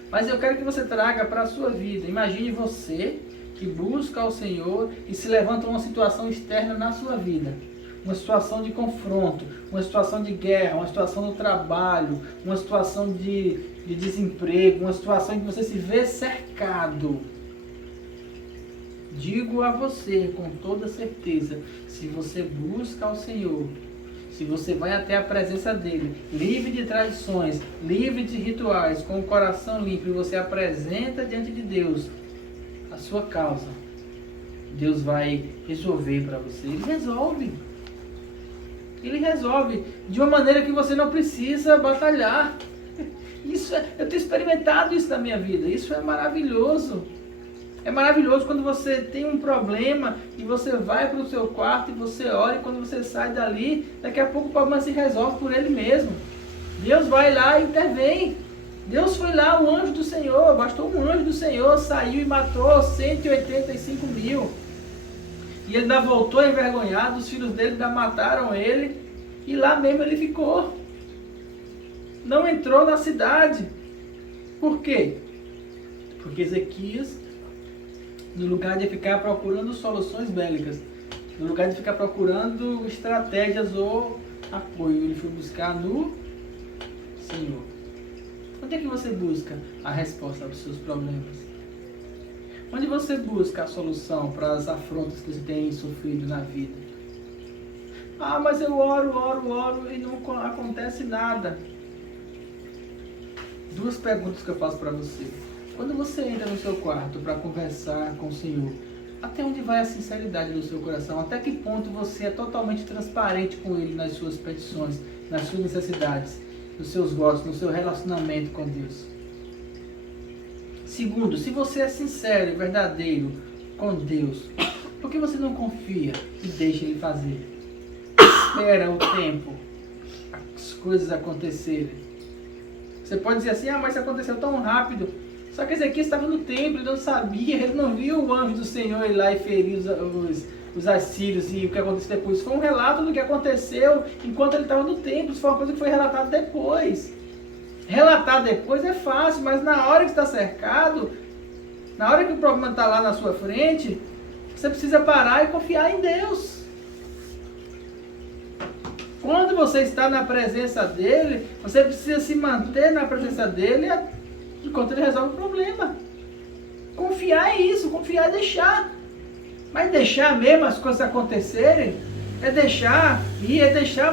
Mas eu quero que você traga para a sua vida. Imagine você que busca ao Senhor e se levanta uma situação externa na sua vida. Uma situação de confronto, uma situação de guerra, uma situação no trabalho, uma situação de desemprego, uma situação em que você se vê cercado. Digo a você com toda certeza, se você busca ao Senhor, se você vai até a presença dele, livre de tradições, livre de rituais, com o coração limpo, e você apresenta diante de Deus a sua causa, Deus vai resolver para você. Ele resolve. Ele resolve de uma maneira que você não precisa batalhar. Eu tenho experimentado isso na minha vida. Isso é maravilhoso. É maravilhoso quando você tem um problema e você vai para o seu quarto e você ora, e quando você sai dali, daqui a pouco o problema se resolve por ele mesmo. Deus vai lá e intervém. Deus foi lá, o anjo do Senhor, bastou um anjo do Senhor, saiu e matou 185.000. E ele ainda voltou envergonhado, os filhos dele ainda mataram ele, e lá mesmo ele ficou. Não entrou na cidade. Por quê? Porque Ezequias, no lugar de ficar procurando soluções bélicas, no lugar de ficar procurando estratégias ou apoio, ele foi buscar no Senhor. Onde é que você busca a resposta aos seus problemas? Onde você busca a solução para as afrontas que você tem sofrido na vida? Ah, mas eu oro e não acontece nada. Duas perguntas que eu faço para você. Quando você entra no seu quarto para conversar com o Senhor, até onde vai a sinceridade do seu coração? Até que ponto você é totalmente transparente com Ele nas suas petições, nas suas necessidades, nos seus votos, no seu relacionamento com Deus? Segundo, se você é sincero e verdadeiro com Deus, por que você não confia e deixa Ele fazer? Espera o tempo, as coisas acontecerem. Você pode dizer assim, mas isso aconteceu tão rápido. Só que Ezequias estava no templo, ele não sabia, ele não viu o anjo do Senhor ir lá e ferir os assírios e o que aconteceu depois. Foi um relato do que aconteceu enquanto ele estava no templo. Isso foi uma coisa que foi relatada depois. Relatar depois é fácil, mas na hora que está cercado, na hora que o problema está lá na sua frente, você precisa parar e confiar em Deus. Quando você está na presença dele, você precisa se manter na presença dele enquanto ele resolve o problema. Confiar é isso, confiar é deixar. Mas deixar mesmo as coisas acontecerem, é deixar,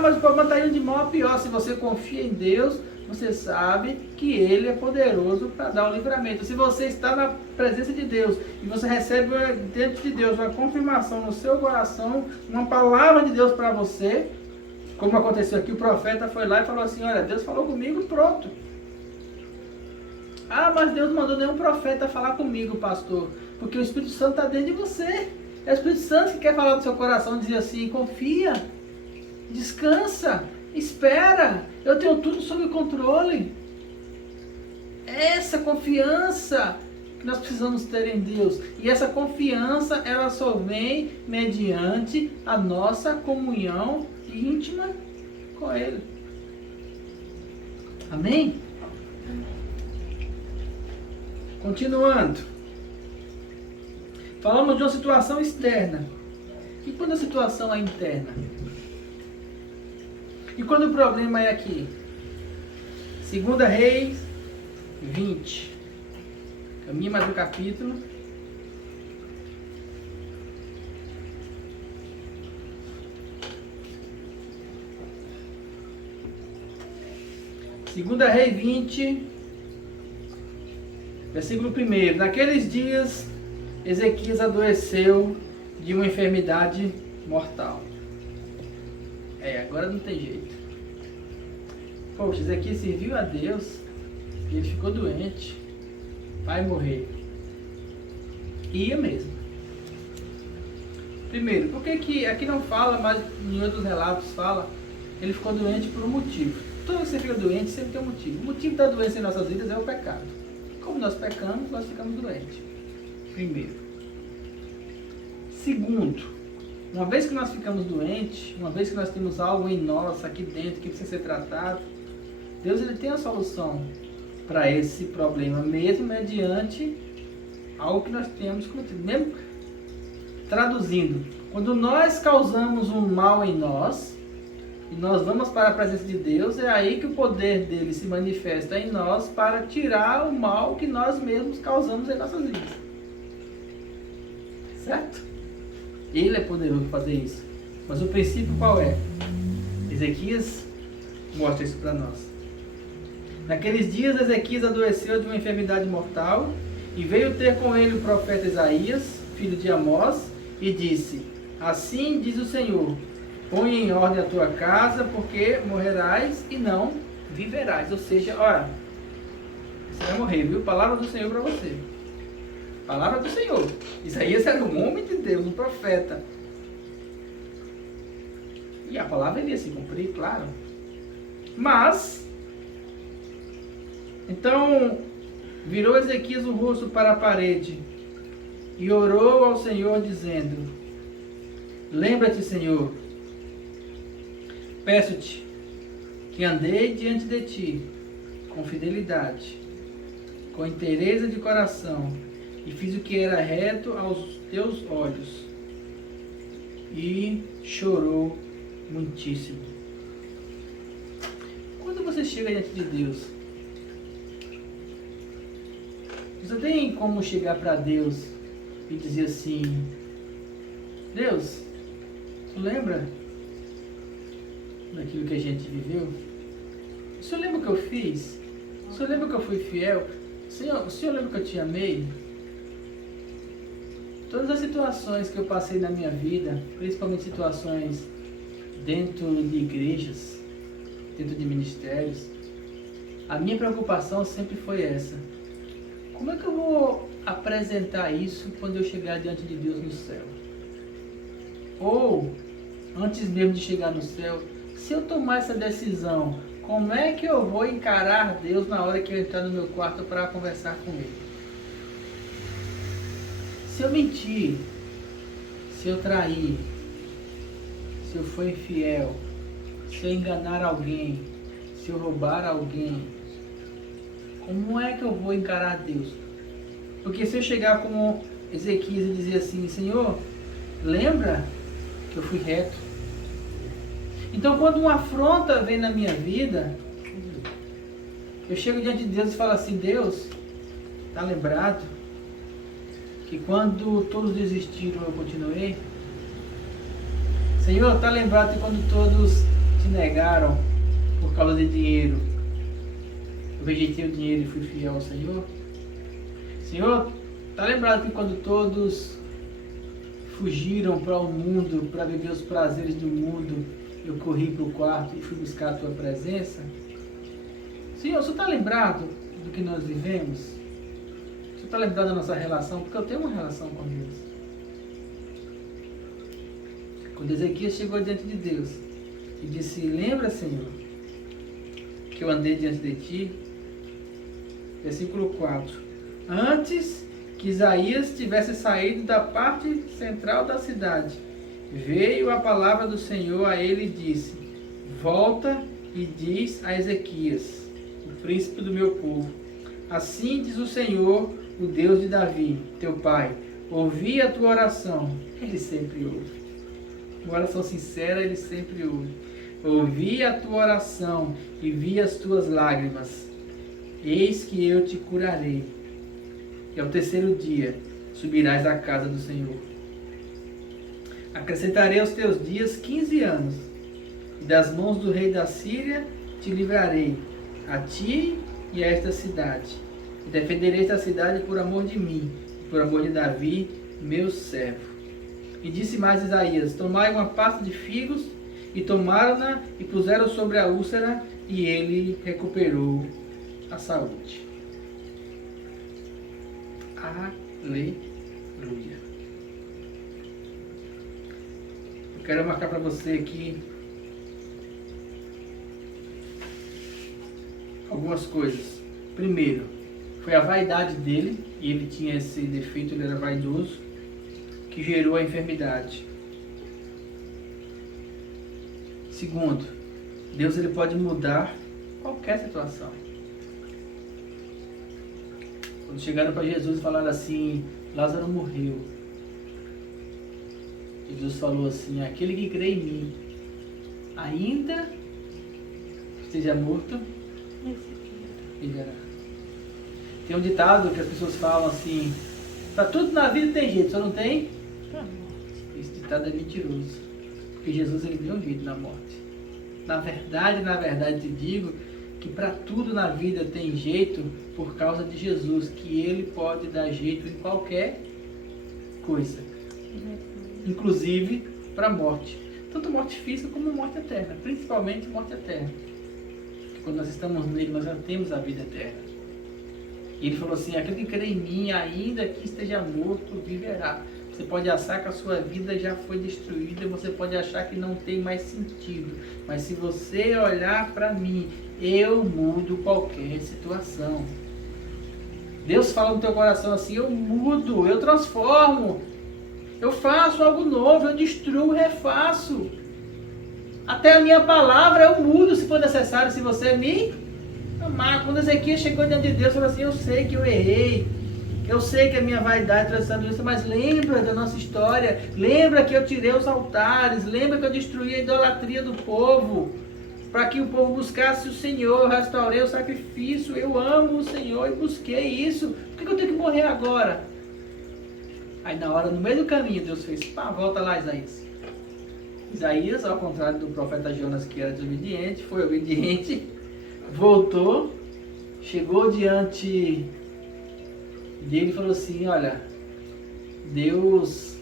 mas o problema está indo de mal a pior. Se você confia em Deus, você sabe que Ele é poderoso para dar o livramento. Se você está na presença de Deus e você recebe dentro de Deus uma confirmação no seu coração, uma palavra de Deus para você, como aconteceu aqui, o profeta foi lá e falou assim, olha, Deus falou comigo, pronto. Ah, mas Deus não mandou nenhum profeta falar comigo, pastor, porque o Espírito Santo está dentro de você. É o Espírito Santo que quer falar do seu coração, dizer assim, confia. Descansa, espera, eu tenho tudo sob controle. Essa confiança que nós precisamos ter em Deus. E essa confiança, ela só vem mediante a nossa comunhão íntima com Ele. Amém? Continuando. Falamos de uma situação externa. E quando a situação é interna? E quando o problema é aqui? 2 Reis 20. Caminha mais um capítulo. Segunda Reis 20, versículo 1. Naqueles dias, Ezequias adoeceu de uma enfermidade mortal. Agora não tem jeito. Poxa, Ezequias serviu a Deus e ele ficou doente. Vai morrer. Ia mesmo. Primeiro, por que aqui não fala, mas em outros relatos fala, ele ficou doente por um motivo. Toda vez que você fica doente, sempre tem um motivo. O motivo da doença em nossas vidas é o pecado. Como nós pecamos, nós ficamos doentes. Primeiro. Segundo, uma vez que nós ficamos doentes, uma vez que nós temos algo em nós, aqui dentro, que precisa ser tratado, Deus ele tem a solução para esse problema, mesmo mediante algo que nós temos cometido. Mesmo traduzindo, quando nós causamos um mal em nós, e nós vamos para a presença de Deus, é aí que o poder dele se manifesta em nós para tirar o mal que nós mesmos causamos em nossas vidas. Certo? Ele é poderoso para fazer isso. Mas o princípio qual é? Ezequias mostra isso para nós. Naqueles dias Ezequias adoeceu de uma enfermidade mortal e veio ter com ele o profeta Isaías, filho de Amós, e disse: assim diz o Senhor, põe em ordem a tua casa, porque morrerás e não viverás. Ou seja, olha, você vai morrer, viu? Palavra do Senhor para você. Palavra do Senhor. Isaías era um homem de Deus, um profeta. E a palavra iria se cumprir, claro. Mas, então, virou Ezequias o rosto para a parede e orou ao Senhor, dizendo: lembra-te, Senhor, peço-te que andei diante de ti com fidelidade, com inteireza de coração, e fiz o que era reto aos teus olhos. E chorou muitíssimo. Quando você chega diante de Deus, você tem como chegar para Deus e dizer assim: Deus, tu lembra daquilo que a gente viveu? O Senhor lembra o que eu fiz? O Senhor lembra que eu fui fiel? O Senhor lembra que eu te amei? Todas as situações que eu passei na minha vida, principalmente situações dentro de igrejas, dentro de ministérios, a minha preocupação sempre foi essa: como é que eu vou apresentar isso quando eu chegar diante de Deus no céu? Ou, antes mesmo de chegar no céu, se eu tomar essa decisão, como é que eu vou encarar Deus na hora que eu entrar no meu quarto para conversar com Ele? Se eu mentir, se eu trair, se eu for infiel, se eu enganar alguém, se eu roubar alguém, como é que eu vou encarar Deus? Porque se eu chegar como Ezequias e dizer assim: Senhor, lembra que eu fui reto? Então, quando uma afronta vem na minha vida, eu chego diante de Deus e falo assim: Deus, está lembrado que quando todos desistiram eu continuei? Senhor, está lembrado que quando todos te negaram por causa de dinheiro, eu rejeitei o dinheiro e fui fiel ao Senhor? Senhor, está lembrado que quando todos fugiram para o mundo, para viver os prazeres do mundo, eu corri para o quarto e fui buscar a tua presença? Senhor, o Senhor está lembrado do que nós vivemos? O Senhor está lembrado da nossa relação? Porque eu tenho uma relação com Deus. Quando Ezequias chegou diante de Deus, e disse: lembra, Senhor, que eu andei diante de ti? Versículo 4. Antes que Isaías tivesse saído da parte central da cidade, veio a palavra do Senhor a ele e disse: volta e diz a Ezequias, o príncipe do meu povo: assim diz o Senhor, o Deus de Davi, teu pai, ouvi a tua oração. Ele sempre ouve. Uma oração sincera, ele sempre ouve. Ouvi a tua oração e vi as tuas lágrimas. Eis que eu te curarei. E ao terceiro dia subirás à casa do Senhor. Acrescentarei aos teus dias 15 anos, e das mãos do rei da Síria te livrarei, a ti e a esta cidade. E defenderei esta cidade por amor de mim, por amor de Davi, meu servo. E disse mais Isaías: tomai uma pasta de figos, e tomaram-na e puseram sobre a úlcera, e ele recuperou a saúde. Aleluia. Eu quero marcar para você aqui algumas coisas. Primeiro, foi a vaidade dele, e ele tinha esse defeito, ele era vaidoso, que gerou a enfermidade. Segundo, Deus ele pode mudar qualquer situação. Quando chegaram para Jesus e falaram assim: Lázaro morreu, Jesus falou assim: aquele que crê em mim, ainda esteja morto, viverá. Tem um ditado que as pessoas falam assim: para tudo na vida tem jeito, só não tem? Esse ditado é mentiroso, porque Jesus ele deu um jeito na morte. Na verdade te digo que para tudo na vida tem jeito por causa de Jesus, que ele pode dar jeito em qualquer coisa, inclusive para a morte, tanto morte física como morte eterna, principalmente morte eterna. Quando nós estamos nele, nós já temos a vida eterna. E ele falou assim: aquele que crê em mim, ainda que esteja morto, viverá. Você pode achar que a sua vida já foi destruída, você pode achar que não tem mais sentido, mas se você olhar para mim, eu mudo qualquer situação. Deus fala no teu coração assim: eu mudo, eu transformo, eu faço algo novo, eu destruo, refaço. Até a minha palavra eu mudo se for necessário, se você me amar. Quando Ezequias chegou diante de Deus, falou assim: eu sei que eu errei, eu sei que a minha vaidade trouxe essa doença, mas lembra da nossa história, lembra que eu tirei os altares, lembra que eu destruí a idolatria do povo, para que o povo buscasse o Senhor, eu restaurei o sacrifício, eu amo o Senhor e busquei isso, por que eu tenho que morrer agora? Aí na hora, no meio do caminho, Deus fez: pá, volta lá, Isaías. Isaías, ao contrário do profeta Jonas, que era desobediente, foi obediente, voltou, chegou diante dele e falou assim: olha, Deus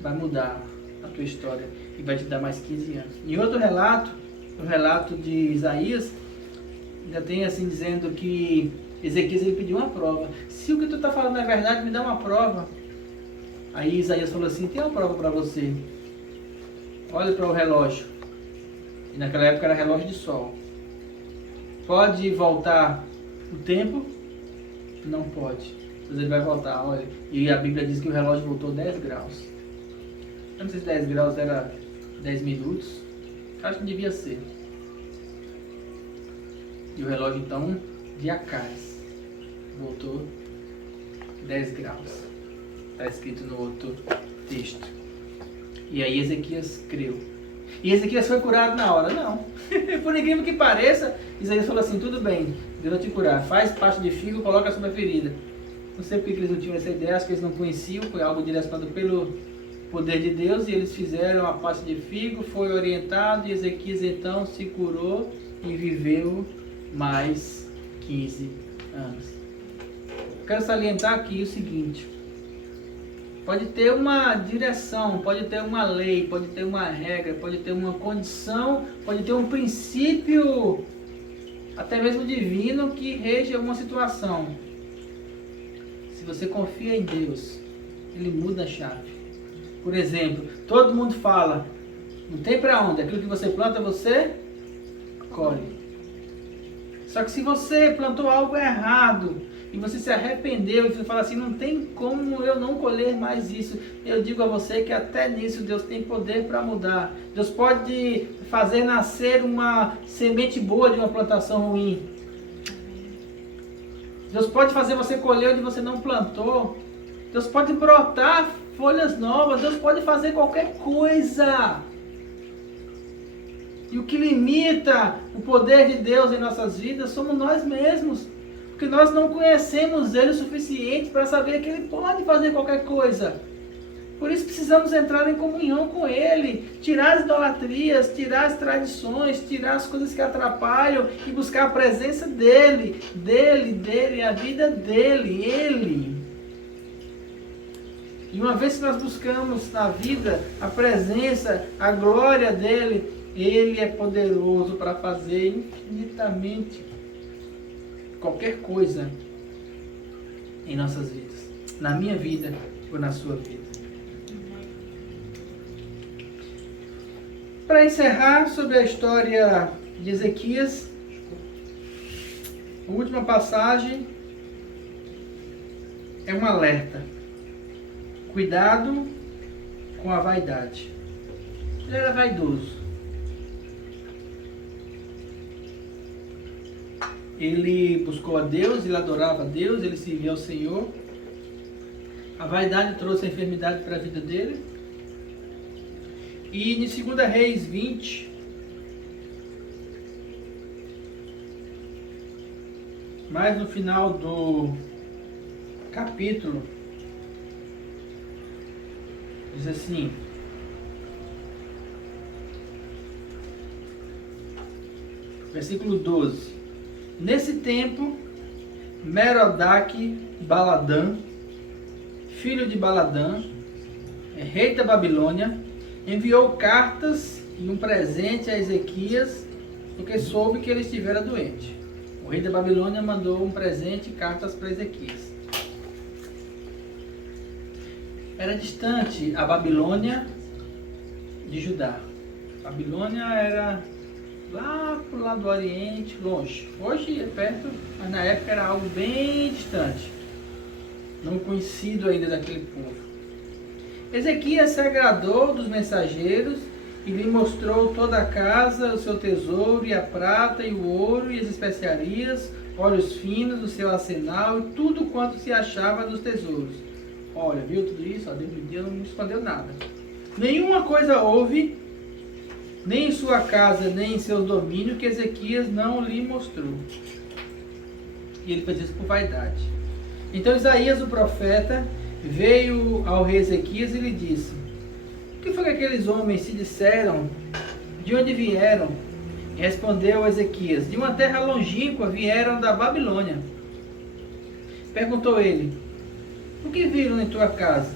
vai mudar a tua história e vai te dar mais 15 anos. Em outro relato, o relato de Isaías, ainda tem assim dizendo que Ezequias ele pediu uma prova. Se o que tu está falando é verdade, me dá uma prova. Aí Isaías falou assim: tem uma prova para você. Olha para o relógio. E naquela época era relógio de sol. Pode voltar o tempo? Não pode. Mas ele vai voltar, olha. E a Bíblia diz que o relógio voltou 10 graus. Eu não sei se 10 graus era 10 minutos. Acho que devia ser. E o relógio então de Acais voltou 10 graus. Está escrito no outro texto. E aí Ezequias creu. E Ezequias foi curado na hora? Não. Por incrível que pareça, Isaías falou assim: tudo bem, Deus vai te curar. Faz pasta de figo, coloca sobre a ferida. Não sei porque eles não tinham essa ideia, acho que eles não conheciam, foi algo direcionado pelo poder de Deus, e eles fizeram a pasta de figo, foi orientado, e Ezequias então se curou e viveu mais 15 anos. Quero salientar aqui o seguinte: pode ter uma direção, pode ter uma lei, pode ter uma regra, pode ter uma condição, pode ter um princípio, até mesmo divino, que rege alguma situação. Se você confia em Deus, Ele muda a chave. Por exemplo, todo mundo fala: Não tem para onde. Aquilo que você planta, você colhe. Só que se você plantou algo errado e você se arrependeu e você fala assim, não tem como eu não colher mais isso, eu digo a você que até nisso Deus tem poder para mudar. Deus pode fazer nascer uma semente boa de uma plantação ruim. Deus pode fazer você colher onde você não plantou. Deus pode brotar folhas novas. Deus pode fazer qualquer coisa. E o que limita o poder de Deus em nossas vidas somos nós mesmos. Porque nós não conhecemos Ele o suficiente para saber que Ele pode fazer qualquer coisa. Por isso precisamos entrar em comunhão com Ele. Tirar as idolatrias, tirar as tradições, tirar as coisas que atrapalham e buscar a presença dEle. A vida dEle, Ele. E uma vez que nós buscamos na vida a presença, a glória dEle, Ele é poderoso para fazer infinitamente qualquer coisa em nossas vidas. Na minha vida ou na sua vida. Para encerrar sobre a história de Ezequias, a última passagem é um alerta. Cuidado com a vaidade. Ele era vaidoso. Ele buscou a Deus, ele adorava a Deus, ele servia ao Senhor. A vaidade trouxe a enfermidade para a vida dele. E em 2 Reis 20, mais no final do capítulo, diz assim: versículo 12: Nesse tempo, Merodach-Baladã, filho de Baladã, rei da Babilônia, enviou cartas e um presente a Ezequias, porque soube que ele estivera doente. O rei da Babilônia mandou um presente e cartas para Ezequias. Era distante a Babilônia de Judá. A Babilônia era lá para o lado do Oriente, longe. Hoje é perto, mas na época era algo bem distante. Não conhecido ainda daquele povo. Ezequias se agradou dos mensageiros e lhe mostrou toda a casa, o seu tesouro, e a prata, e o ouro, e as especiarias, óleos finos, o seu arsenal, e tudo quanto se achava nos tesouros. Olha, viu tudo isso? Deus não escondeu nada. Nenhuma coisa houve, nem em sua casa, nem em seus domínios, que Ezequias não lhe mostrou. E ele fez isso por vaidade. Então Isaías, o profeta, veio ao rei Ezequias e lhe disse: O que foi que aqueles homens se disseram? De onde vieram? E respondeu Ezequias: De uma terra longínqua vieram da Babilônia. Perguntou ele: O que viram em tua casa?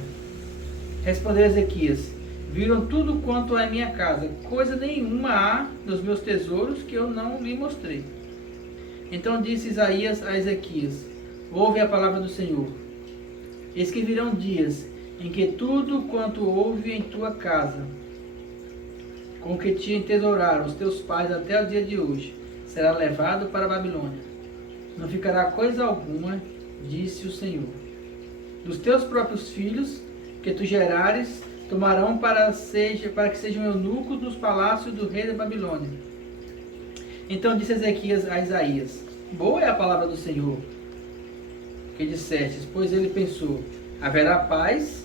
Respondeu Ezequias: Viram tudo quanto é minha casa. Coisa nenhuma há nos meus tesouros que eu não lhe mostrei. Então disse Isaías a Ezequias: Ouve a palavra do Senhor. Eis que virão dias em que tudo quanto houve em tua casa, com que te entesouraram os teus pais até o dia de hoje, será levado para a Babilônia. Não ficará coisa alguma, disse o Senhor. Dos teus próprios filhos, que tu gerares, tomarão para que sejam eunucos dos palácios do rei da Babilônia. Então disse Ezequias a Isaías: Boa é a palavra do Senhor, que dissestes, pois ele pensou: haverá paz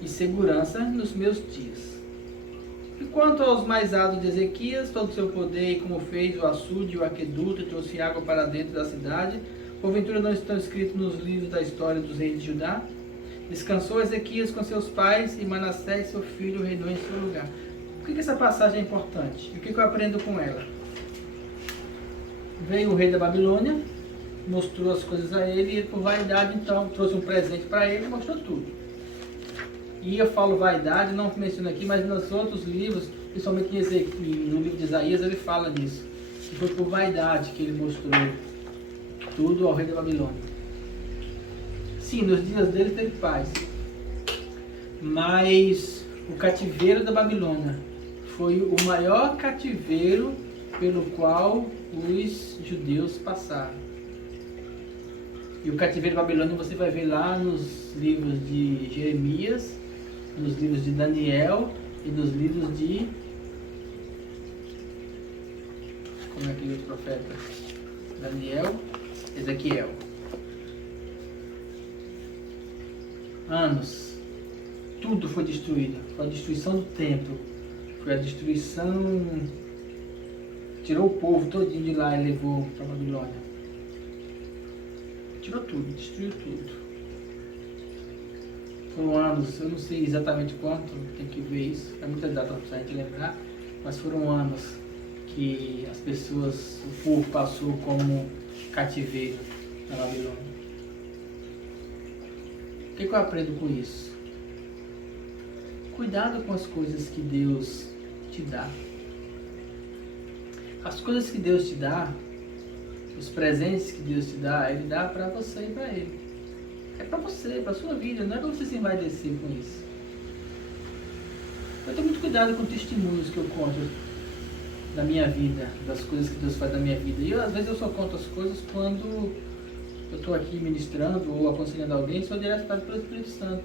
e segurança nos meus dias. E quanto aos maisados de Ezequias, todo o seu poder, e como fez o açude e o aqueduto, e trouxe água para dentro da cidade, porventura não estão escritos nos livros da história dos reis de Judá? Descansou Ezequias com seus pais, e Manassés, seu filho, reinou em seu lugar. Por que essa passagem é importante? E o que eu aprendo com ela? Veio o rei da Babilônia, mostrou as coisas a ele, e ele, por vaidade, então, trouxe um presente para ele e mostrou tudo. E eu falo vaidade, não menciono aqui, mas nos outros livros, principalmente no livro de Isaías, ele fala nisso. E foi por vaidade que ele mostrou tudo ao rei da Babilônia. Sim, nos dias dele teve paz. Mas o cativeiro da Babilônia foi o maior cativeiro pelo qual os judeus passaram. E o cativeiro babilônio você vai ver lá nos livros de Jeremias, nos livros de Daniel e nos livros de... como é aquele profeta? Daniel, Ezequiel. Anos. Tudo foi destruído. Foi a destruição do templo. Foi a destruição... Tirou o povo todinho de lá e levou para a Babilônia. Tirou tudo, destruiu tudo. Foram anos, eu não sei exatamente quanto, tem que ver isso. É muita data para a gente lembrar. Mas foram anos que as pessoas, o povo passou como cativeiro na Babilônia. O que eu aprendo com isso? Cuidado com as coisas que Deus te dá. As coisas que Deus te dá, os presentes que Deus te dá, Ele dá para você e para Ele. É para você, para a sua vida, não é para você se envaidecer com isso. Eu tenho muito cuidado com testemunhos que eu conto da minha vida, das coisas que Deus faz na minha vida. E às vezes eu só conto as coisas quando eu estou aqui ministrando ou aconselhando alguém, sou direcionado pelo Espírito Santo.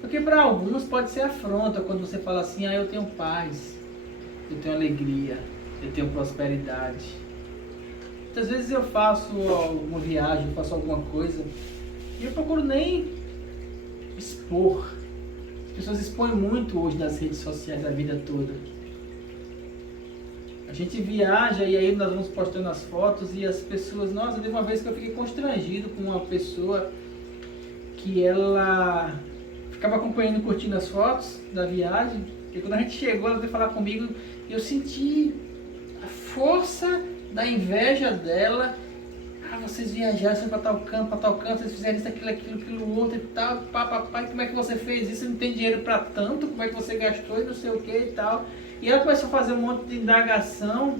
Porque para alguns pode ser afronta quando você fala assim, eu tenho paz, eu tenho alegria, eu tenho prosperidade. Muitas vezes eu faço alguma viagem, faço alguma coisa e eu procuro nem expor. As pessoas expõem muito hoje nas redes sociais a vida toda. A gente viaja e aí nós vamos postando as fotos e as pessoas... Nossa, teve uma vez que eu fiquei constrangido com uma pessoa que ela ficava acompanhando, curtindo as fotos da viagem. E quando a gente chegou, ela veio falar comigo e eu senti a força da inveja dela. Vocês viajaram para tal canto, vocês fizeram isso, aquilo, outro e tal, papai, como é que você fez isso? Você não tem dinheiro para tanto, como é que você gastou e não sei o que e tal. E ela começou a fazer um monte de indagação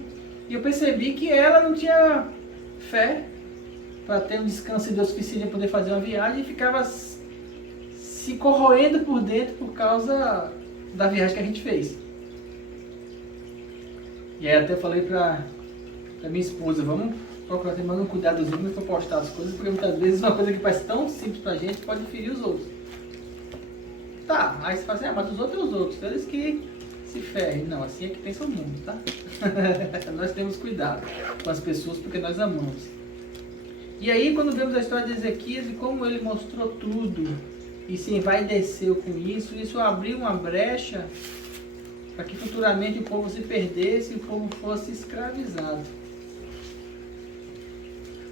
e eu percebi que ela não tinha fé para ter um descanso de Deus suficiente para poder fazer uma viagem e ficava se corroendo por dentro por causa da viagem que a gente fez. E aí até falei para minha esposa, vamos procurar ter mais um cuidadozinho para postar as coisas, porque muitas vezes uma coisa que parece tão simples pra gente pode ferir os outros. Tá, aí você fala assim, mas os outros é os outros, eles que se ferrem. Não, assim é que pensa o mundo, tá? Nós temos cuidado com as pessoas porque nós amamos. E aí quando vemos a história de Ezequias e como ele mostrou tudo e se envaideceu com isso abriu uma brecha para que futuramente o povo se perdesse e o povo fosse escravizado.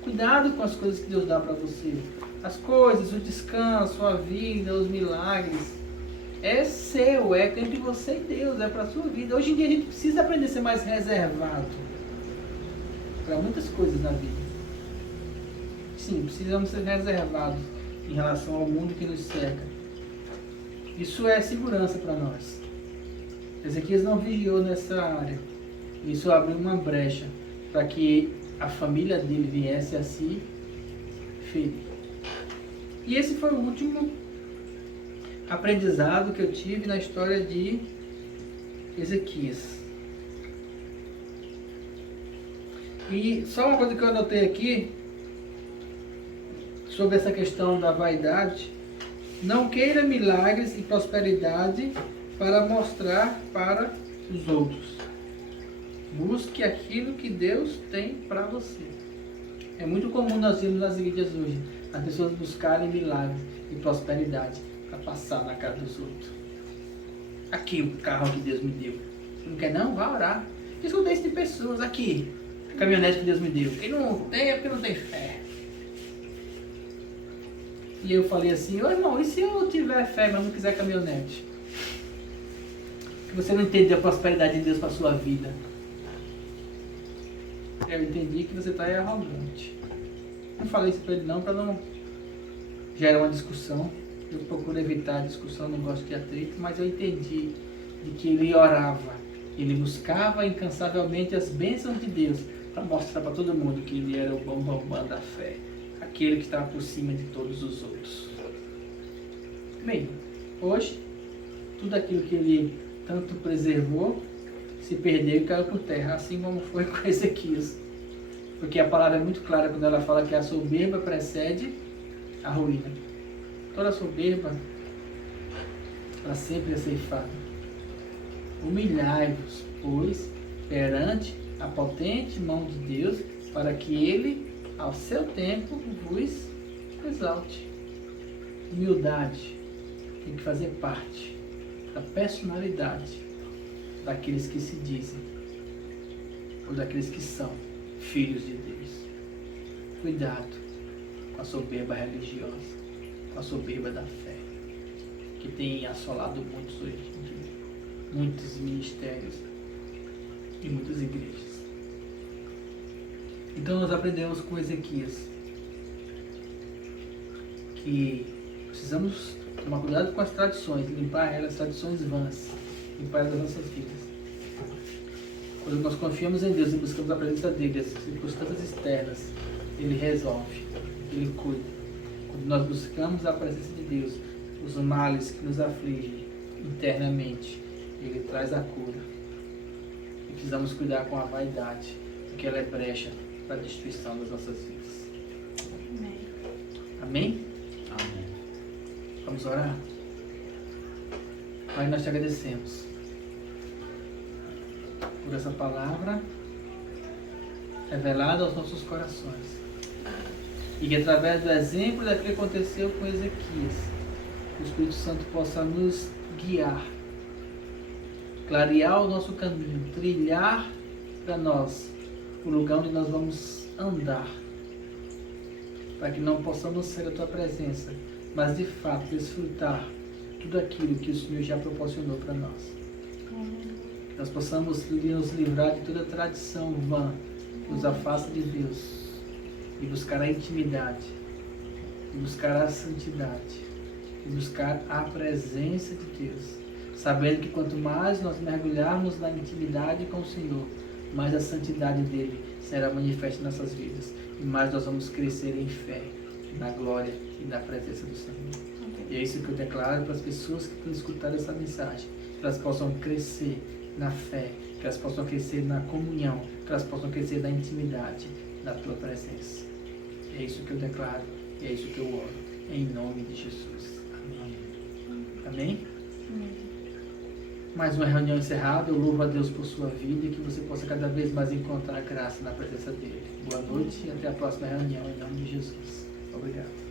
Cuidado com as coisas que Deus dá para você. As coisas, o descanso, a vida, os milagres. É seu, é entre você e Deus, é para a sua vida. Hoje em dia a gente precisa aprender a ser mais reservado para muitas coisas na vida. Sim, precisamos ser reservados em relação ao mundo que nos cerca. Isso é segurança para nós. Ezequias não vigiou nessa área. Isso abriu uma brecha para que a família dele viesse a se ferir. E esse foi o último aprendizado que eu tive na história de Ezequias. E só uma coisa que eu anotei aqui sobre essa questão da vaidade: não queira milagres e prosperidade para mostrar para os outros. Busque aquilo que Deus tem para você. É muito comum nós vermos nas igrejas hoje as pessoas buscarem milagres e prosperidade para passar na cara dos outros. Aqui o carro que Deus me deu. Você não quer não? Vá orar. Eu escutei isso de pessoas. Aqui, a caminhonete que Deus me deu. Quem não tem é porque não tem fé. E eu falei assim, ô irmão, e se eu tiver fé, mas não quiser caminhonete? Que você não entendeu a prosperidade de Deus para a sua vida. Eu entendi que você está arrogante. Não falei isso para ele não, para não gerar uma discussão. Eu procuro evitar a discussão, não gosto de atrito, mas eu entendi de que ele orava. Ele buscava incansavelmente as bênçãos de Deus para mostrar para todo mundo que ele era o bambambam da fé. Aquele que estava por cima de todos os outros. Bem, hoje, tudo aquilo que ele tanto preservou se perdeu e caiu por terra, assim como foi com Ezequias. Porque a palavra é muito clara quando ela fala que a soberba precede a ruína. Toda soberba, ela sempre é ceifada. Humilhai-vos, pois, perante a potente mão de Deus, para que Ele, ao seu tempo, vos exalte. Humildade tem que fazer parte da personalidade daqueles que se dizem, ou daqueles que são filhos de Deus. Cuidado com a soberba religiosa, com a soberba da fé, que tem assolado muitos hoje em dia, muitos ministérios e muitas igrejas. Então nós aprendemos com Ezequias que precisamos tomar cuidado com as tradições, limpar elas, tradições vãs, limpar elas das nossas vidas. Quando nós confiamos em Deus e buscamos a presença dele, as circunstâncias externas, ele resolve, ele cuida. Quando nós buscamos a presença de Deus, os males que nos afligem internamente, ele traz a cura. E precisamos cuidar com a vaidade, porque ela é brecha para a destruição das nossas vidas. Amém. Amém? Amém. Vamos orar? Pai, nós te agradecemos por essa palavra revelada aos nossos corações. E que através do exemplo daquilo que aconteceu com Ezequias, o Espírito Santo possa nos guiar, clarear o nosso caminho, trilhar para nós o lugar onde nós vamos andar, para que não possamos ser a tua presença, mas de fato desfrutar tudo aquilo que o Senhor já proporcionou para nós. Nós possamos nos livrar de toda tradição vã que nos afasta de Deus e buscar a intimidade, e buscar a santidade, e buscar a presença de Deus, sabendo que quanto mais nós mergulharmos na intimidade com o Senhor, mais a santidade dele será manifesta em nossas vidas e mais nós vamos crescer em fé, na glória e na presença do Senhor. E é isso que eu declaro para as pessoas que têm escutado essa mensagem, que elas possam crescer na fé, que elas possam crescer na comunhão, que elas possam crescer na intimidade, na tua presença. É isso que eu declaro, e é isso que eu oro, em nome de Jesus. Amém. Amém? Amém. Mais uma reunião encerrada, eu louvo a Deus por sua vida e que você possa cada vez mais encontrar graça na presença dele. Boa noite e até a próxima reunião, em nome de Jesus. Obrigado.